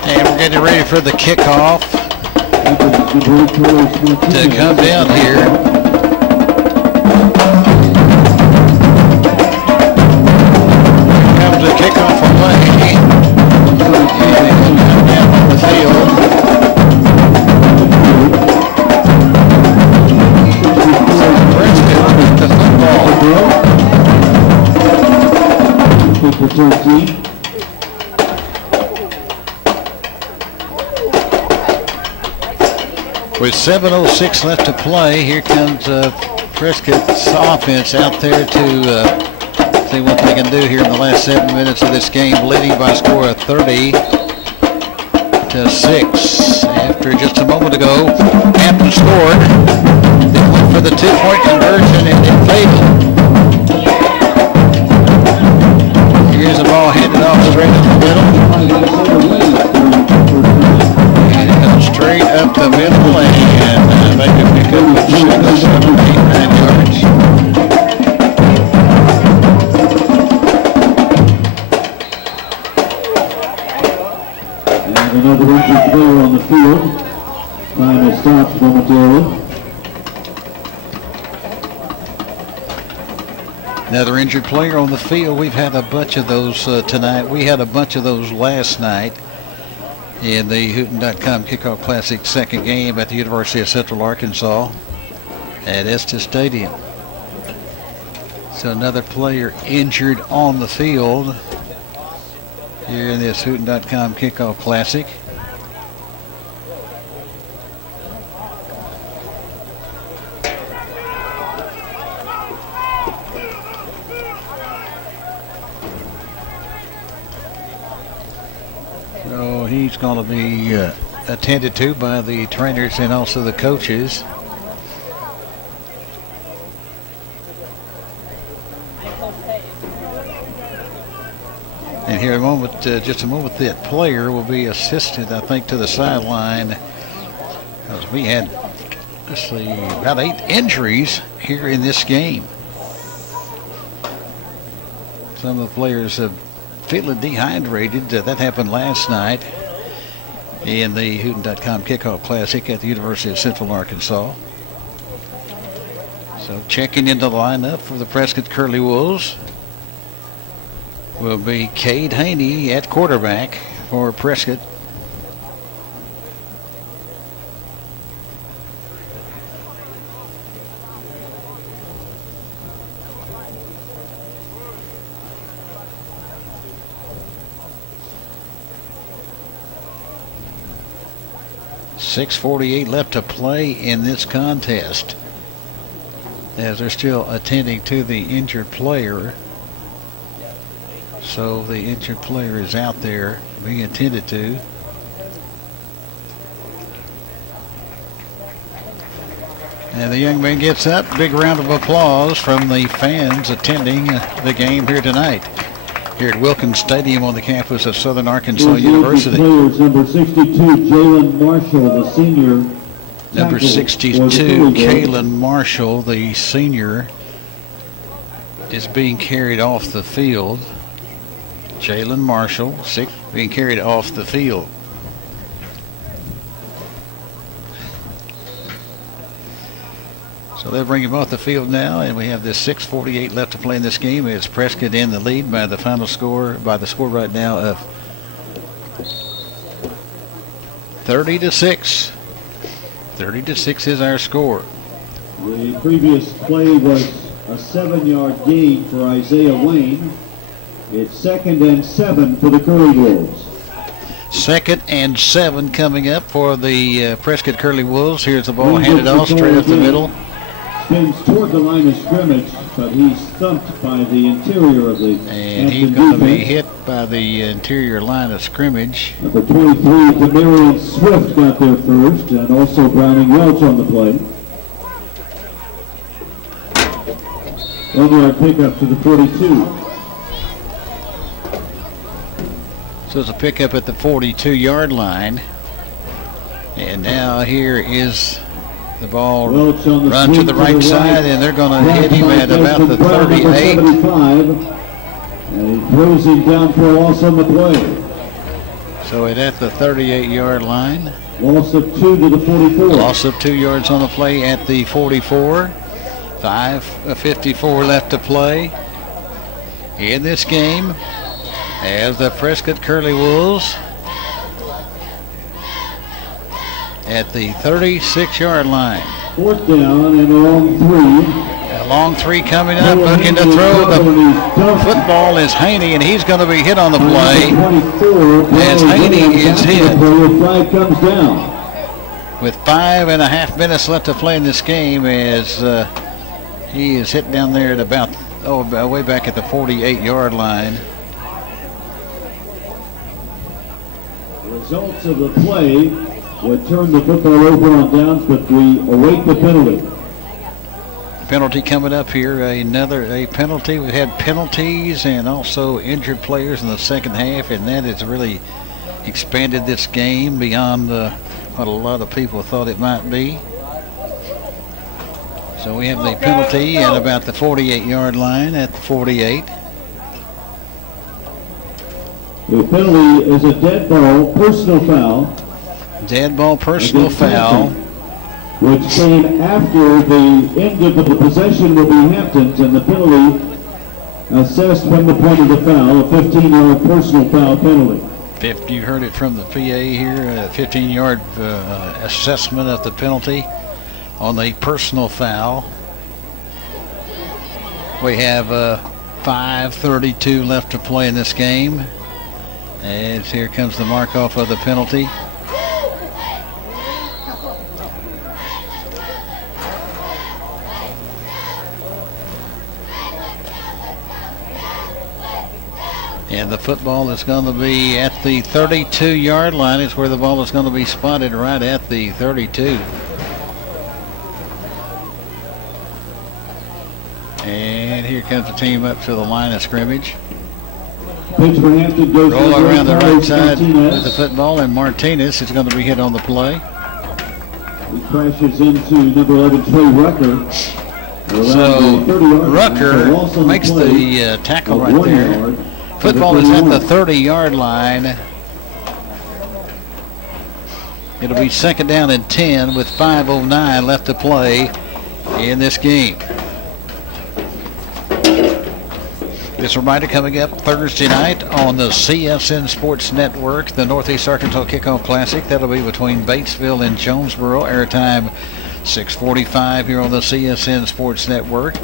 And we're getting ready for the kickoff to come down here. Comes the kickoff away. Down on the field. Prescott with the football. With 7:06 left to play, here comes Prescott's offense out there to see what they can do here in the last 7 minutes of this game, leading by a score of 30-6. After just a moment ago, Hampton scored. They went for the two-point conversion and it failed. Here's the ball handed off straight up the middle. And it comes straight up the middle, and they can pick up 6, 7, 8, 9 yards. Another injured player on the field. Time has stopped momentarily. Another injured player on the field. We've had a bunch of those tonight. We had a bunch of those last night in the Hooten.com Kickoff Classic second game at the University of Central Arkansas at Estes Stadium. So another player injured on the field here in this Hooten.com Kickoff Classic. So he's going to be attended to by the trainers and also the coaches. And here in a moment, just a moment, that player will be assisted, I think, to the sideline. Because we had, let's see, about 8 injuries here in this game. Some of the players have feeling dehydrated. That happened last night in the Hooten.com Kickoff Classic at the University of Central Arkansas. So checking into the lineup for the Prescott Curly Wolves will be Cade Haney at quarterback for Prescott. .648 left to play in this contest as they're still attending to the injured player. So the injured player is out there being attended to. And the young man gets up. Big round of applause from the fans attending the game here tonight, here at Wilkins Stadium on the campus of Southern Arkansas University. Players, number 62, Jalen Marshall, the senior. Number 62, Kalen Marshall, the senior, is being carried off the field. Jalen Marshall, being carried off the field. So they'll bring him off the field now, and we have this 6:48 left to play in this game. It's Prescott in the lead by the final score, by the score right now of 30-6. 30-6 is our score. The previous play was a 7-yard gain for Isaiah Wayne. It's 2nd and 7 for the Curly Wolves. 2nd and 7 coming up for the Prescott Curly Wolves. Here's the ball handed off straight up the middle. Spins toward the line of scrimmage, but he's thumped by the interior of the and he's going to be hit by the interior line of scrimmage. Number 23, Demarion Swift got there first, and also Browning Welch on the play. 1-yard pickup to the 42. So it's a pickup at the 42-yard line. And now here is the ball run to the right side, and they're going to hit him at about the 38. And he throws him down for a loss on the play. So it at the 38-yard line. Loss of 2 to the 44. Loss of 2 yards on the play at the 44. 5:54 left to play in this game as the Prescott Curly Wolves at the 36-yard line. 4th down and a long 3. A long 3 coming up, looking to throw. The football is Haney, and he's going to be hit on the play. As Haney is hit. Flag comes down. With 5.5 minutes left to play in this game, as he is hit down there at about, way back at the 48-yard line. The results of the play would turn the football over on downs, but we await the penalty. Penalty coming up here, a penalty. We've had penalties and also injured players in the second half, and that has really expanded this game beyond what a lot of people thought it might be. So we have the penalty at about the 48-yard line at the 48. The penalty is a dead ball, personal foul. Dead ball, personal foul. Which came after the end of the possession will be Hampton's, and the penalty assessed from the point of the foul, a 15-yard personal foul penalty. You heard it from the PA here, a 15-yard assessment of the penalty on the personal foul. We have 5:32 left to play in this game. As here comes the mark off of the penalty. And the football is going to be at the 32-yard line. Is where the ball is going to be spotted, right at the 32. And here comes the team up to the line of scrimmage. Roll around the right side with the football, and Martinez is going to be hit on the play. He crashes into number 11, Trey Rucker. So Rucker makes the tackle right there. Football is at the 30-yard line. It'll be second down and 10 with 5:09 left to play in this game. This reminder coming up Thursday night on the CSN Sports Network, the Northeast Arkansas Kickoff Classic. That'll be between Batesville and Jonesboro. Airtime 6:45 here on the CSN Sports Network.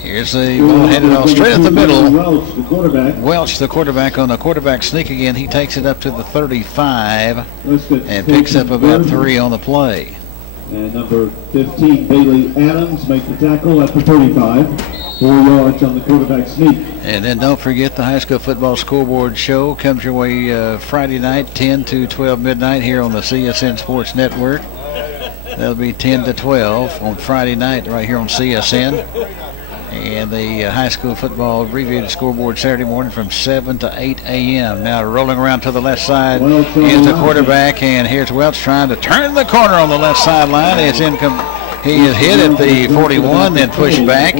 Here's the ball headed off straight up the middle. Welch, the quarterback, on a quarterback sneak again. He takes it up to the 35 and picks up about 3 on the play. And number 15, Bailey Adams, makes the tackle at the 35. 4 yards on the quarterback sneak. And then don't forget the high school football scoreboard show comes your way Friday night, 10 to 12 midnight here on the CSN Sports Network. That'll be 10 to 12 on Friday night right here on CSN. And the high school football abbreviated scoreboard Saturday morning from 7 to 8 a.m. Now rolling around to the left side is the quarterback, and here's Welch trying to turn the corner on the left sideline. It's he is hit at the 41, then pushed back.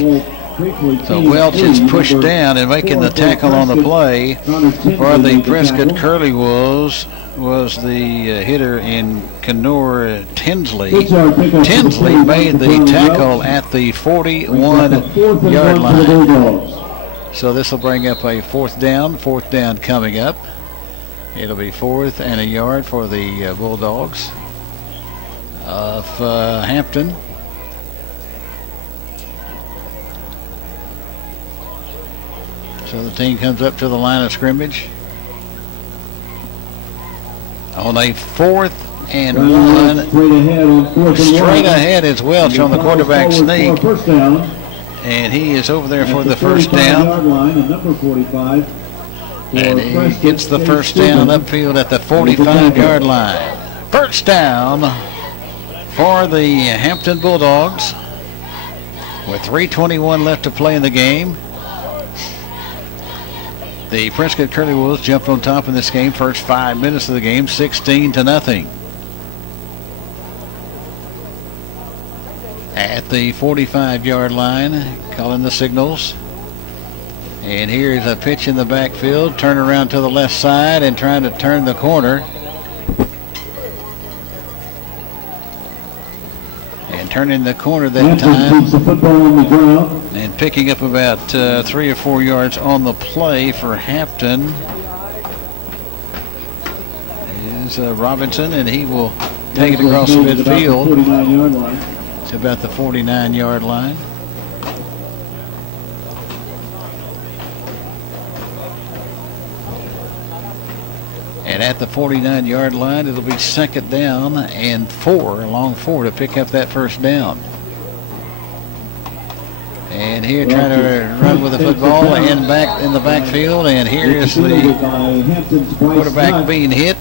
So Welch is pushed down and making the tackle on the play for the Prescott Curly Wolves was the hitter in Kenora Tinsley. Tinsley made the tackle at the 41-yard line. So this will bring up a fourth down coming up. It'll be 4th and a yard for the Bulldogs of Hampton. So the team comes up to the line of scrimmage. On a 4th and 1, straight ahead is Welch on the quarterback sneak. And he is over there for the first down. And he gets the first down upfield at the 45-yard line. First down for the Hampton Bulldogs with 3:21 left to play in the game. The Prescott Curly Wolves jumped on top in this game. First 5 minutes of the game, 16-0. At the 45-yard line, calling the signals. And here's a pitch in the backfield. Turn around to the left side and trying to turn the corner. And turning the corner that time. And picking up about 3 or 4 yards on the play for Hampton is Robinson, and he will take it across the midfield to about the 49-yard line. And at the 49-yard line, it'll be second down and 4, long 4 to pick up that first down. And here trying to run with the football and back in the backfield. And here is the quarterback being hit.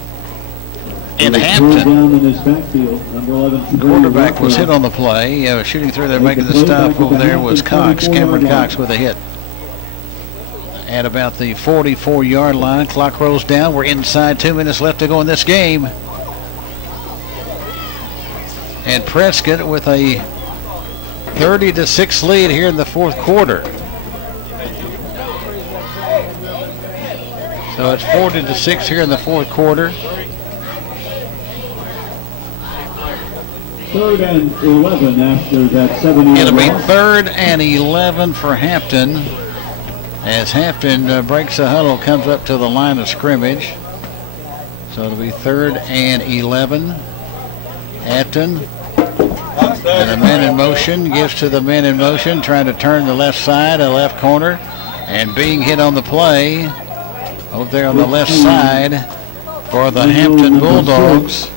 And Hampton, the quarterback was hit on the play. Shooting through there, making the stop over there was Cox, Cameron Cox with a hit. At about the 44-yard line, clock rolls down. We're inside 2 minutes left to go in this game. And Prescott with a 30-6 lead here in the fourth quarter. So it's 40-6 here in the fourth quarter. 3rd and 11 after that 7-yard. It'll be 3rd and 11 for Hampton as Hampton breaks the huddle, comes up to the line of scrimmage. So it'll be 3rd and 11. Hampton. And the man in motion gives to the man in motion, trying to turn the left side, a left corner, and being hit on the play over there on the left side for the Hampton Bulldogs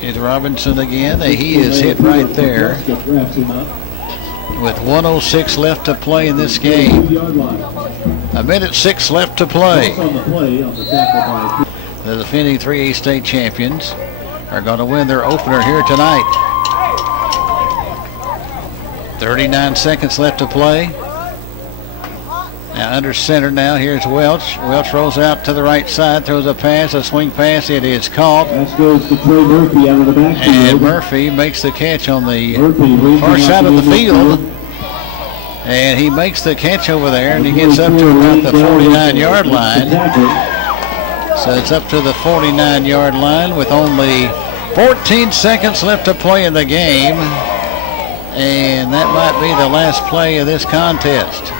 is Robinson again. He is hit right there with 1:06 left to play in this game. A minute 6 left to play. On the play on the tackle by The defending 3A state champions are going to win their opener here tonight. 39 seconds left to play. Now under center now, here's Welch. Welch rolls out to the right side, throws a pass, a swing pass. It is caught. That goes to Trey Murphy out of the backfield. And Murphy makes the catch on the Murphy far side of the field. And he makes the catch over there, and he gets up to about the 49-yard line. So it's up to the 49-yard line with only 14 seconds left to play in the game. And that might be the last play of this contest.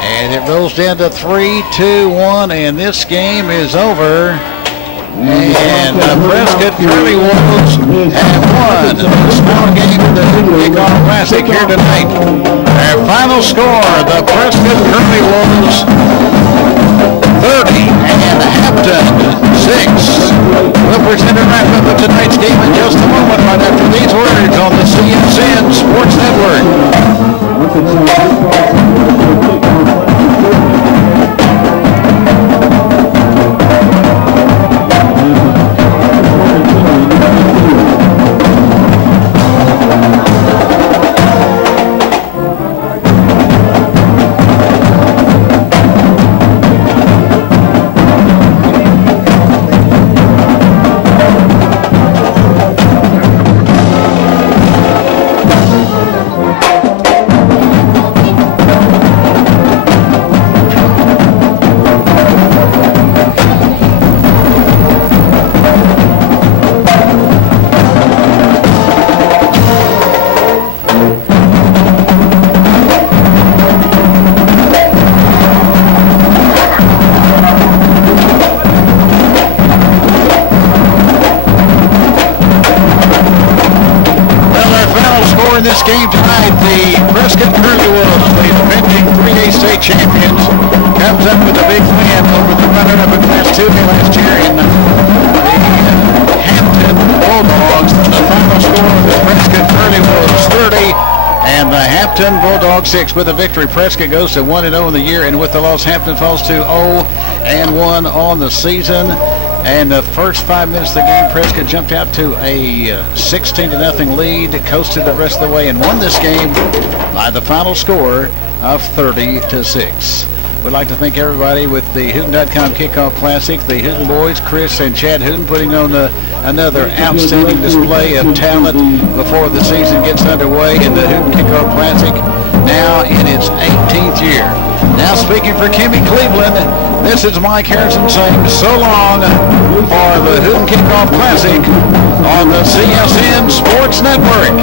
And it rolls down to 3, 2, 1, and this game is over. And the Prescott Curly Wolves have won this final game of the Kickoff Classic here tonight. Their final score, the Prescott Curly Wolves 30 and Hampton 6. We'll present a wrap-up of tonight's game in just a moment right after these words on the CSN Sports Network. In this game tonight, the Prescott Curly Wolves, the defending 3A state champions, comes up with a big win over the runner-up in Class 2 last year in the Hampton Bulldogs. The final score of the Prescott Curly Wolves 30 and the Hampton Bulldogs 6. With a victory, Prescott goes to 1-0 in the year, and with the loss, Hampton falls to 0-1 on the season. And the first 5 minutes of the game, Prescott jumped out to a 16-0 lead, coasted the rest of the way, and won this game by the final score of 30-6. We'd like to thank everybody with the Hooten.com Kickoff Classic, the Hooten boys, Chris and Chad Hooten, putting on another outstanding display of talent before the season gets underway in the Hooten Kickoff Classic, now in its 18th year. Now speaking for Kimmy Cleveland, this is Mike Harrison saying so long for the Hooten Kickoff Classic on the CSN Sports Network.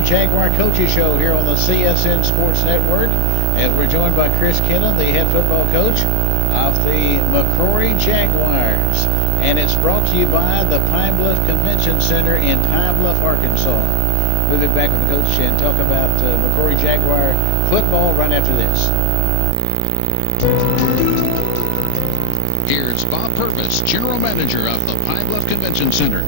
Jaguar Coaches Show here on the CSN Sports Network, and we're joined by Chris Kenna, the head football coach of the McCrory Jaguars, and it's brought to you by the Pine Bluff Convention Center in Pine Bluff, Arkansas. We'll be back with the coach and talk about McCrory Jaguar football right after this. Here's Bob Purvis, General Manager of the Pine Bluff Convention Center.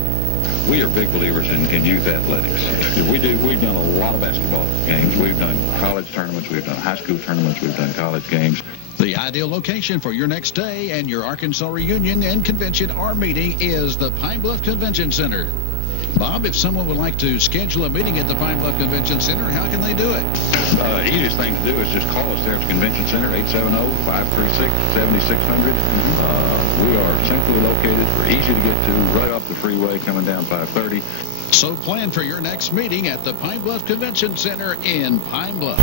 We are big believers in youth athletics. We've done a lot of basketball games. We've done college tournaments. We've done high school tournaments. We've done college games. The ideal location for your next day and your Arkansas reunion and convention or meeting is the Pine Bluff Convention Center. Bob, if someone would like to schedule a meeting at the Pine Bluff Convention Center, how can they do it? Easiest thing to do is just call us there at the Convention Center, 870-536-7600. We are centrally located. We're easy to get to, right off the freeway coming down 530. So plan for your next meeting at the Pine Bluff Convention Center in Pine Bluff.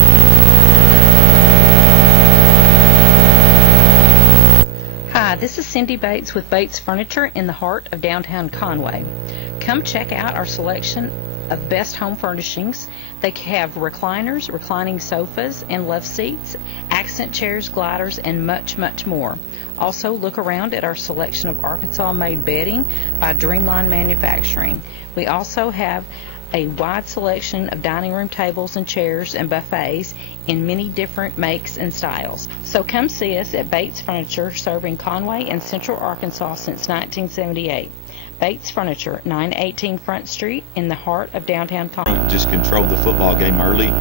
Hi, this is Cindy Bates with Bates Furniture in the heart of downtown Conway. Come check out our selection of best home furnishings. They have recliners, reclining sofas, and love seats, accent chairs, gliders, and much, much more. Also, look around at our selection of Arkansas-made bedding by Dreamline Manufacturing. We also have a wide selection of dining room tables and chairs and buffets in many different makes and styles. So come see us at Bates Furniture, serving Conway and Central Arkansas since 1978. Bates Furniture, 918 Front Street in the heart of downtown Conway. Just controlled the football game early,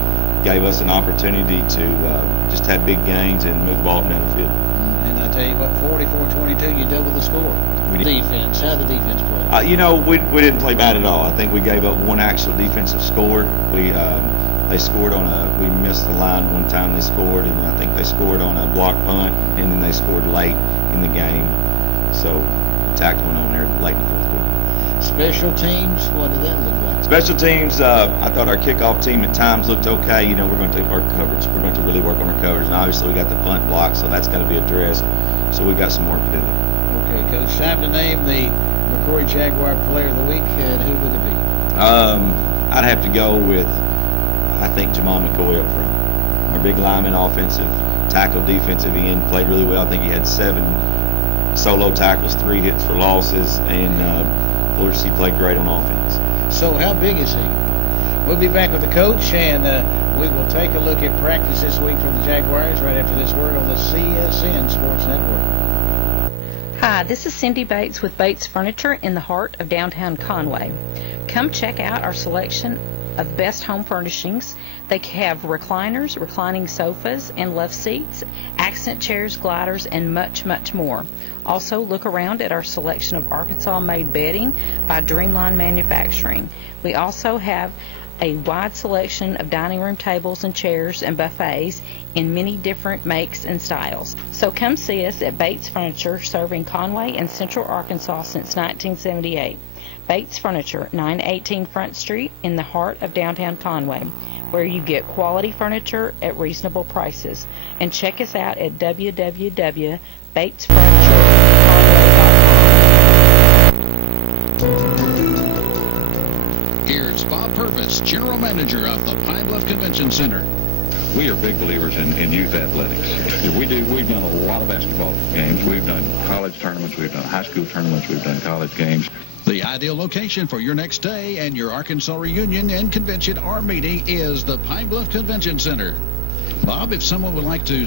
gave us an opportunity to just have big gains and move the ball down the field. And I tell you what, 44-22, you double the score. Defense, how did the defense play? We didn't play bad at all. I think we gave up one actual defensive score. They scored we missed the line one time they scored, and I think they scored on a block punt, and then they scored late in the game. So attack went on there late in the fourth quarter. Special teams, what did that look like? Special teams, I thought our kickoff team at times looked okay. We're going to take our coverage. We're going to really work on our coverage, and obviously we got the punt block, so that's got to be addressed. So we've got some work to do there. Okay, Coach, time to name the McCrory Jaguar Player of the Week, and who would it be? I'd have to go with, I think, Jamon McCoy up front. Our big lineman, offensive tackle, defensive end, played really well. I think he had 7 solo tackles, 3 hits for losses, and of course he played great on offense. So how big is he? We'll be back with the coach, and we will take a look at practice this week for the Jaguars right after this word on the CSN Sports Network. Hi, this is Cindy Bates with Bates Furniture in the heart of downtown Conway. Come check out our selection of best home furnishings. They have recliners, reclining sofas, and love seats, accent chairs, gliders, and much, much more. Also, look around at our selection of Arkansas-made bedding by Dreamline Manufacturing. We also have a wide selection of dining room tables and chairs and buffets in many different makes and styles. So come see us at Bates Furniture, serving Conway and Central Arkansas since 1978. Bates Furniture, 918 Front Street in the heart of downtown Conway, where you get quality furniture at reasonable prices. And check us out at www.batesfurniture.com. Here's Bob Purvis, General Manager of the Pine Bluff Convention Center. We are big believers in youth athletics. We've done a lot of basketball games. We've done college tournaments. We've done high school tournaments. We've done college games. The ideal location for your next day and your Arkansas reunion and convention or meeting is the Pine Bluff Convention Center. Bob, if someone would like to